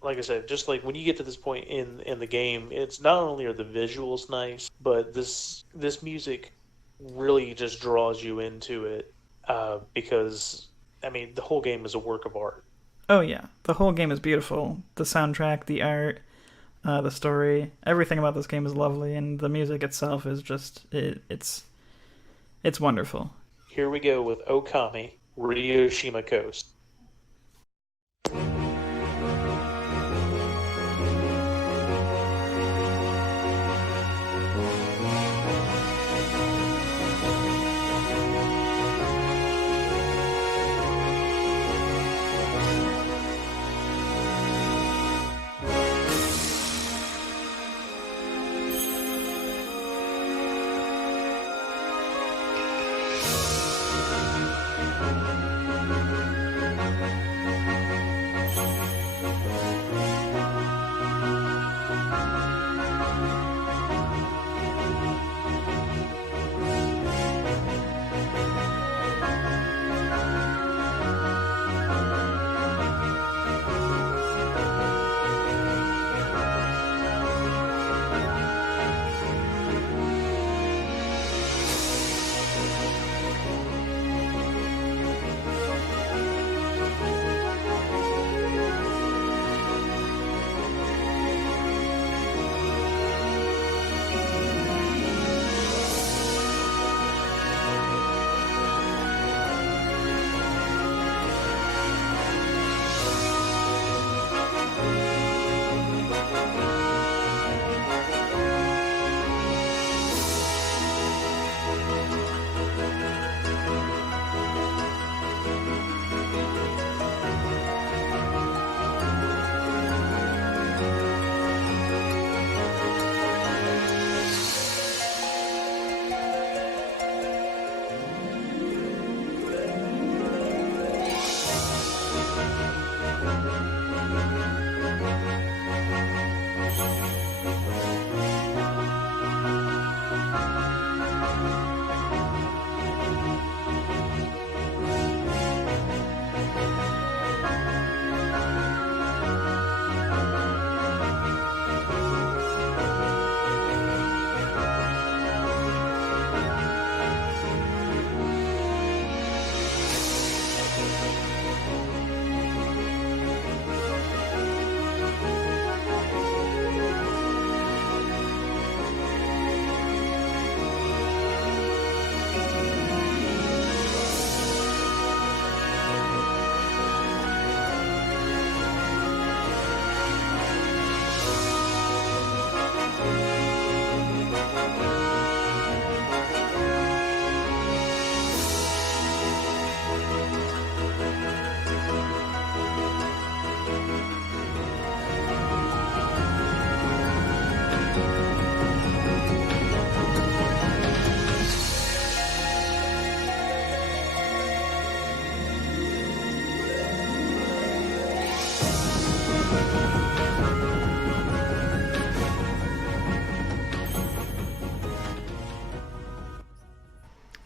Like I said, just like when you get to this point in the game, it's not only are the visuals nice, but this music really just draws you into it, because, I mean, the whole game is a work of art. Oh yeah, the whole game is beautiful. The soundtrack, the art, the story, everything about this game is lovely, and the music itself is just it's wonderful. Here we go with Okami, Ryoshima Coast.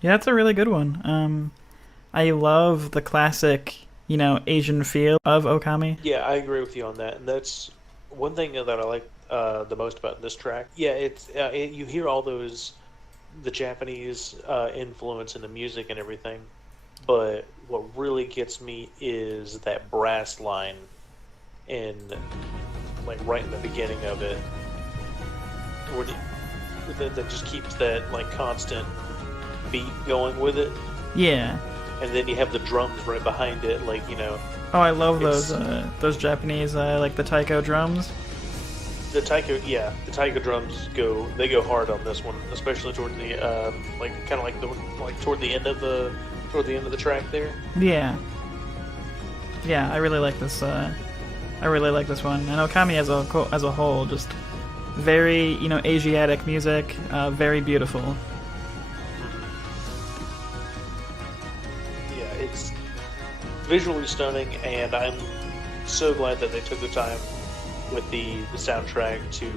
Yeah, that's a really good one. I love the classic, Asian feel of Okami. Yeah, I agree with you on that, and that's one thing that I like the most about this track. Yeah, you hear all those the Japanese influence in the music and everything, but what really gets me is that brass line in like right in the beginning of it, where that just keeps that like constant beat going with it, Yeah. and then you have the drums right behind it, like Oh, I love it's those Japanese like the taiko drums. the taiko. Yeah, the taiko drums go hard on this one, especially toward the like kind of like the like toward the end of the track there. Yeah. Yeah, I really like this. I really like this one. And Okami as a whole, just very Asiatic music, very beautiful. Yeah, it's visually stunning, and I'm so glad that they took the time with the soundtrack to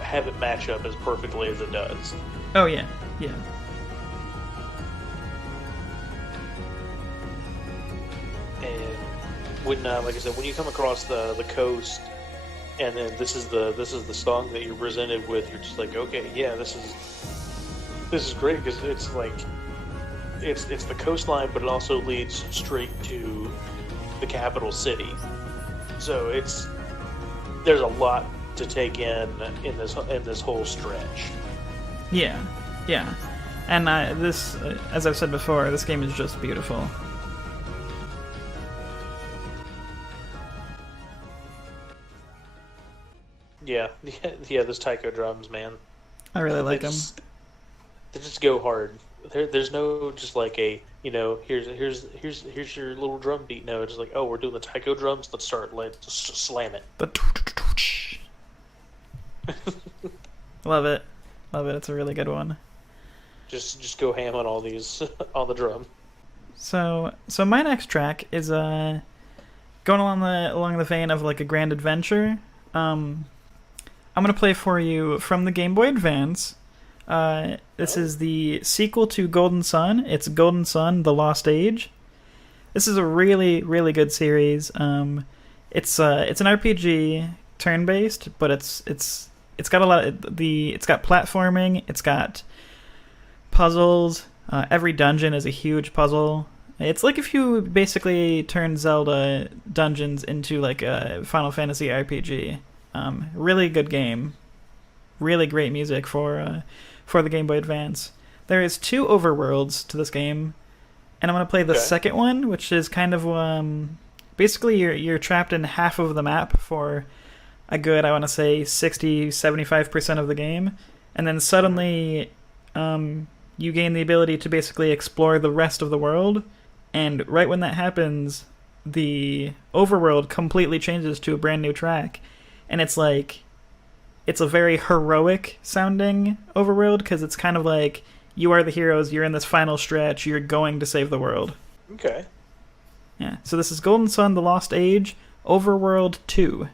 have it match up as perfectly as it does. Oh yeah, yeah. And when, like I said, when you come across the coast, and then this is the song that you're presented with, you're just like, okay, yeah, this is great because it's like it's the coastline, but it also leads straight to the capital city. So there's a lot to take in this whole stretch. Yeah, yeah. And this, as I've said before, this game is just beautiful. Yeah, yeah. Those taiko drums, man. I really like them. They just go hard. There's no just like a here's your little drum beat. No, it's just like, oh, we're doing the taiko drums. Let's just slam it. Love it, love it. It's a really good one. Just go ham on all these on the drum. So my next track is going along the vein of like a grand adventure. I'm gonna play for you from the Game Boy Advance. This is the sequel to Golden Sun. It's Golden Sun: The Lost Age. This is a really, really good series. It's an RPG, turn-based, but it's got a lot of it's got platforming. It's got puzzles. Every dungeon is a huge puzzle. It's like if you basically turn Zelda dungeons into like a Final Fantasy RPG. Really good game. Really great music for the Game Boy Advance. There is 2 overworlds to this game, and I'm gonna play the second one, which is kind of basically you're trapped in half of the map for a good, I want to say 60-75% of the game, and then suddenly you gain the ability to basically explore the rest of the world, and right when that happens, the overworld completely changes to a brand new track. And it's a very heroic sounding overworld because it's kind of like you are the heroes, you're in this final stretch, you're going to save the world. Okay. Yeah. So this is Golden Sun: The Lost Age, Overworld 2.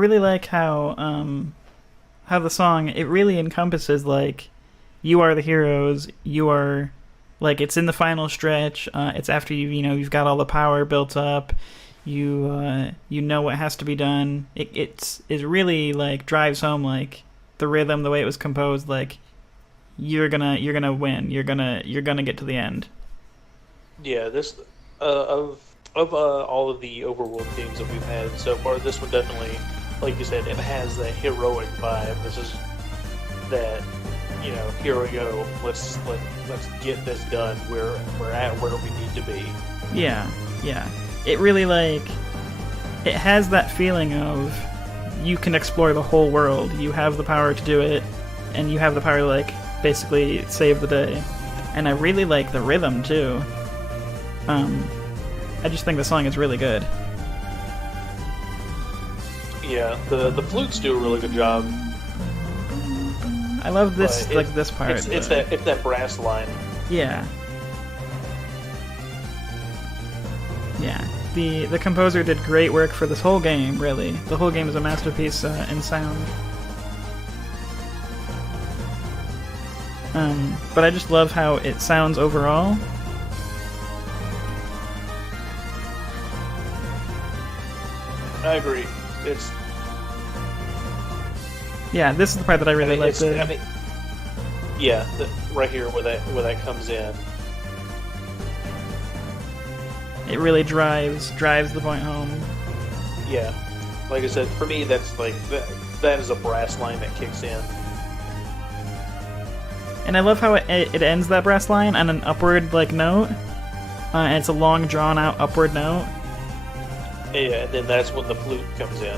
really like how the song, it really encompasses like you are the heroes, you are like it's in the final stretch. It's after you've got all the power built up. You know what has to be done. It really like drives home like the rhythm, the way it was composed. Like you're gonna win. You're gonna get to the end. Yeah, this of all of the Overworld games that we've had so far, this one definitely, like you said, it has that heroic vibe. This is that, here we go. Let's get this done. We're at where we need to be. Yeah, yeah. It really like it has that feeling of you can explore the whole world. You have the power to do it, and you have the power to like basically save the day. And I really like the rhythm too. I just think the song is really good. Yeah, the flutes do a really good job. I love this this part. It's that brass line. Yeah. Yeah. The composer did great work for this whole game, really. The whole game is a masterpiece in sound. But I just love how it sounds overall. I agree. Yeah, this is the part that I really like. Right here where that comes in. It really drives the point home. Yeah, like I said, for me, that's like that is a brass line that kicks in. And I love how it ends that brass line on an upward like note, and it's a long drawn out upward note. Yeah, and then that's when the flute comes in.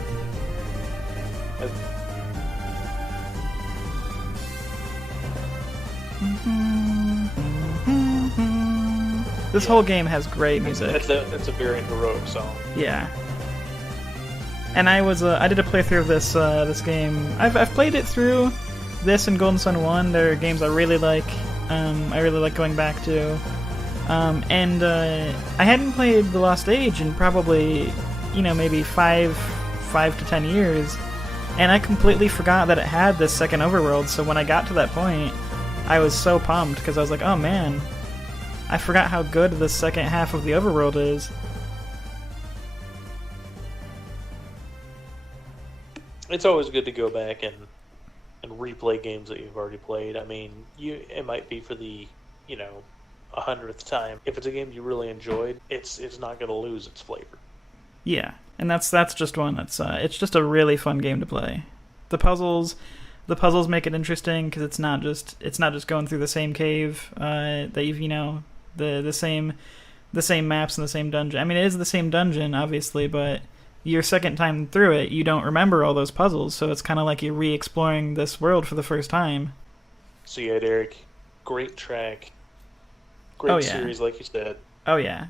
This whole game has great music. That's a very heroic song. Yeah. And I did a playthrough of this game. I've played it through this and Golden Sun 1. They're games I really like. I really like going back to. And I hadn't played The Lost Age in probably, maybe 5 to 10 years. And I completely forgot that it had this second overworld, so when I got to that point, I was so pumped, because I was like, oh man, I forgot how good the second half of the overworld is. It's always good to go back and replay games that you've already played. I mean, it might be for the, 100th time. If it's a game you really enjoyed, it's not going to lose its flavor. Yeah, and that's just one that's it's just a really fun game to play. The puzzles make it interesting because it's not just going through the same cave that you've the same maps and the same dungeon. I mean, it is the same dungeon obviously, but your second time through it, you don't remember all those puzzles, so it's kind of like you're re-exploring this world for the first time. So yeah, Derek, great track, great series, like you said. Oh yeah,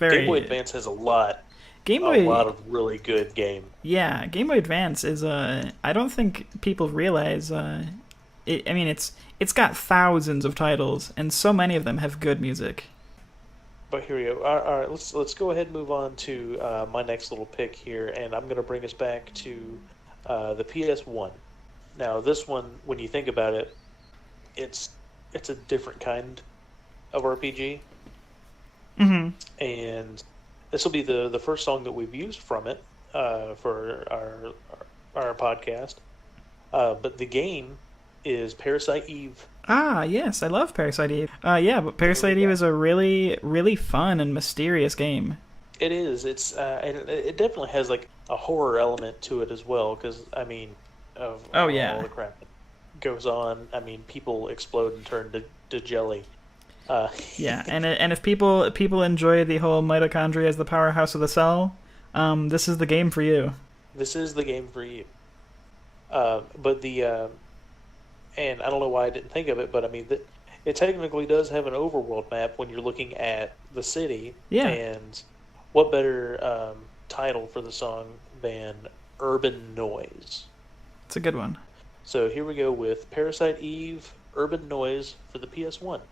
Game Boy Advance has a lot of really good game. Yeah, Game Boy Advance is I don't think people realize it's got thousands of titles and so many of them have good music. But here we go. All right, let's go ahead and move on to my next little pick here, and I'm going to bring us back to the PS1. Now, this one, when you think about it, it's a different kind of RPG. Mm-hmm. And this will be the first song that we've used from it for our podcast. But the game is Parasite Eve. Ah, yes, I love Parasite Eve. But Parasite Eve is a really, really fun and mysterious game. It is. It's and it definitely has like a horror element to it as well. Because all the crap that goes on. I mean, people explode and turn to jelly. Yeah, and if people enjoy the whole mitochondria as the powerhouse of the cell, this is the game for you. This is the game for you. But the and I don't know why I didn't think of it, but I mean, it technically does have an overworld map when you're looking at the city. Yeah. And what better title for the song than Urban Noise? It's a good one. So here we go with Parasite Eve, Urban Noise for the PS1.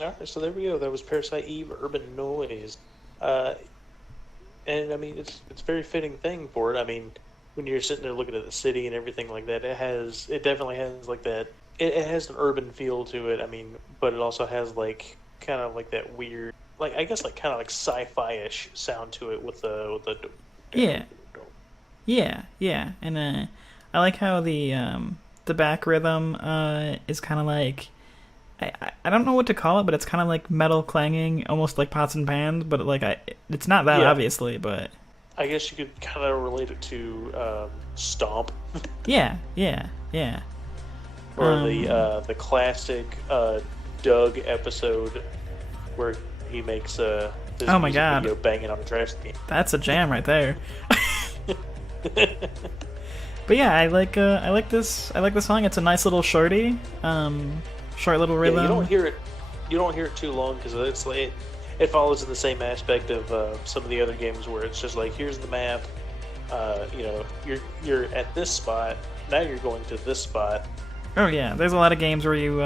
All right, so there we go. That was Parasite Eve, Urban Noise, uh, and I mean it's a very fitting thing for it. I mean, when you're sitting there looking at the city and everything like that, it definitely has like that. It has an urban feel to it. I mean, but it also has like kind of like that weird, like I guess like kind of like sci-fi-ish sound to it with the Yeah, yeah, and I like how the back rhythm is kind of like I don't know what to call it, but it's kind of like metal clanging, almost like pots and pans. But like it's not that Yeah. obviously, but I guess you could kind of relate it to Stomp yeah. or the classic Doug episode where he makes his Oh my music God. video banging on a trash can. That's a jam right there. But yeah, I like this. I like the song. It's a nice little shorty, short little Yeah, rhythm. you don't hear it too long because it's like it follows in the same aspect of some of the other games where it's just like here's the map, you're at this spot, now you're going to this spot. Oh yeah, there's a lot of games where you.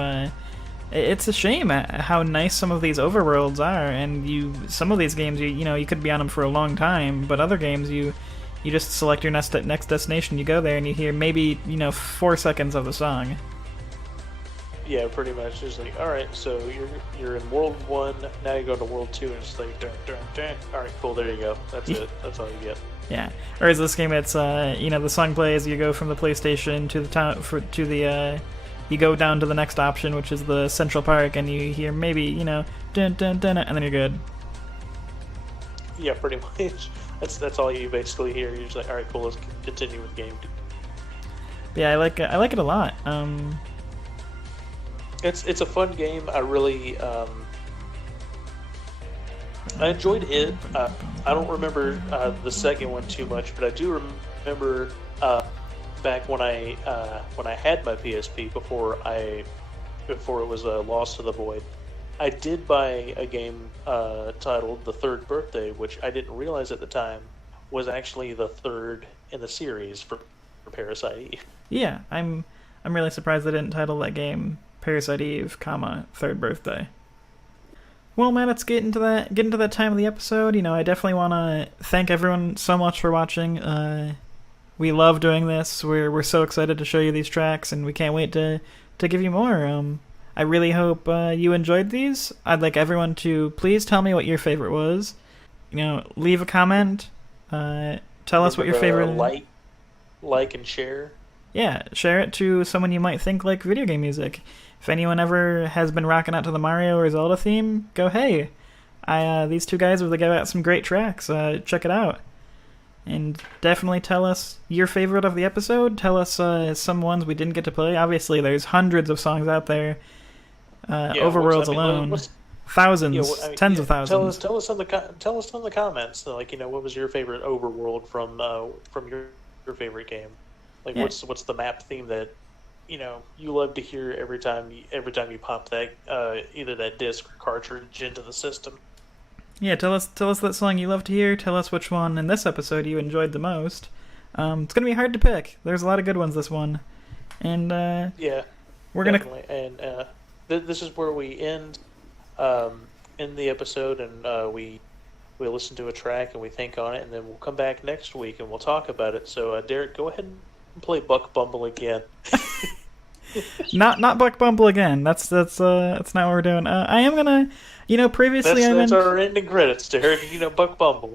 It's a shame how nice some of these overworlds are, and some of these games you could be on them for a long time, but other games you just select your next destination, you go there, and you hear maybe 4 seconds of the song. Yeah, pretty much. Just like, all right, so you're in World 1, now you're going to World 2, and it's like, dun, dun, dun. All right, cool, there you go. That's it. That's all you get. Yeah. Or is this game? It's the song plays. You go from the PlayStation to the town you go down to the next option, which is the Central Park, and you hear maybe dun dun dun, and then you're good. Yeah, pretty much. That's all you basically hear. You're just like, all right, cool, let's continue with game. Yeah, I like it a lot. It's a fun game. I really I enjoyed it. I don't remember the second one too much, but I do remember back when I had my PSP before it was lost to the void. I did buy a game titled The Third Birthday, which I didn't realize at the time was actually the third in the series for Parasite Eve. Yeah, I'm really surprised they didn't title that game Parasite Eve, Third Birthday. Well, man, let's get into that time of the episode. I definitely want to thank everyone so much for watching. We love doing this. We're so excited to show you these tracks, and we can't wait to give you more. I really hope you enjoyed these. I'd like everyone to please tell me what your favorite was. Leave a comment. Tell us what your favorite. Like and share. Yeah, share it to someone you might think like video game music. If anyone ever has been rocking out to the Mario or Zelda theme, go, hey, these two guys give out some great tracks. Check it out. And definitely tell us your favorite of the episode. Tell us some ones we didn't get to play. Obviously, there's hundreds of songs out there. Overworlds alone. thousands, tens of tell thousands. us tell us in the comments, like, what was your favorite overworld from your favorite game? Like, Yeah, what's the map theme that you love to hear every time you pop that either that disc or cartridge into the system? yeah. Tell us that song you love to hear. Tell us which one in this episode you enjoyed the most. It's gonna be hard to pick. There's a lot of good ones this one, and Yeah, we're gonna. definitely. And this is where we end the episode, and we listen to a track and we think on it, and then we'll come back next week and we'll talk about it. So, Derek, go ahead and play Buck Bumble again. Not Buck Bumble again. That's not what we're doing. I am gonna, previously That's our ending credits, Derek. Buck Bumble.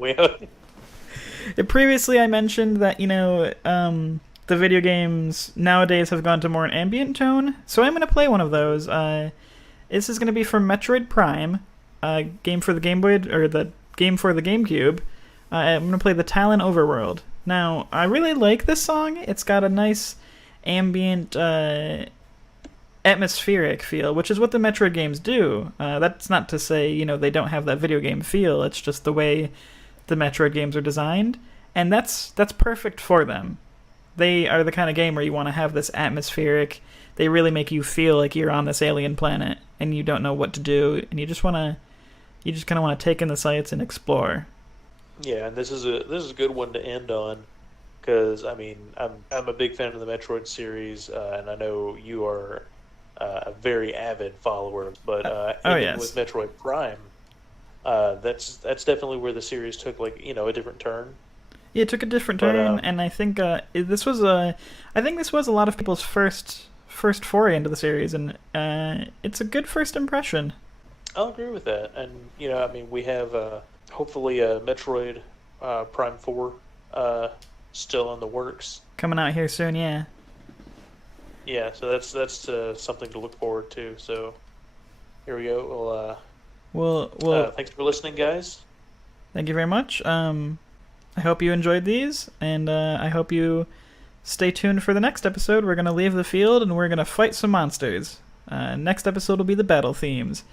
Previously I mentioned that the video games nowadays have gone to more an ambient tone, so I'm gonna play one of those. This is gonna be from Metroid Prime, game for the Game Boy or the game for the GameCube. I'm gonna play the Talon Overworld. Now I really like this song. It's got a nice ambient, atmospheric feel, which is what the Metroid games do. That's not to say they don't have that video game feel. It's just the way the Metroid games are designed, and that's perfect for them. They are the kind of game where you want to have this atmospheric. They really make you feel like you're on this alien planet and you don't know what to do, and you just kind of want to take in the sights and explore. Yeah, and this is a good one to end on, because I'm a big fan of the Metroid series, and I know you are a very avid follower. But yes. with Metroid Prime, that's definitely where the series took a different turn. Yeah, it took a different turn, and I think this was a lot of people's first foray into the series, and it's a good first impression. I'll agree with that, and we have hopefully Metroid Prime 4 still in the works. Coming out here soon, yeah. Yeah, so that's something to look forward to. So here we go. Well, thanks for listening, guys. Thank you very much. I hope you enjoyed these, and I hope you stay tuned for the next episode. We're going to leave the field, and we're going to fight some monsters. Next episode will be the battle themes.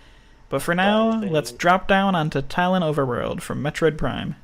But for now, let's drop down onto Talon Overworld from Metroid Prime.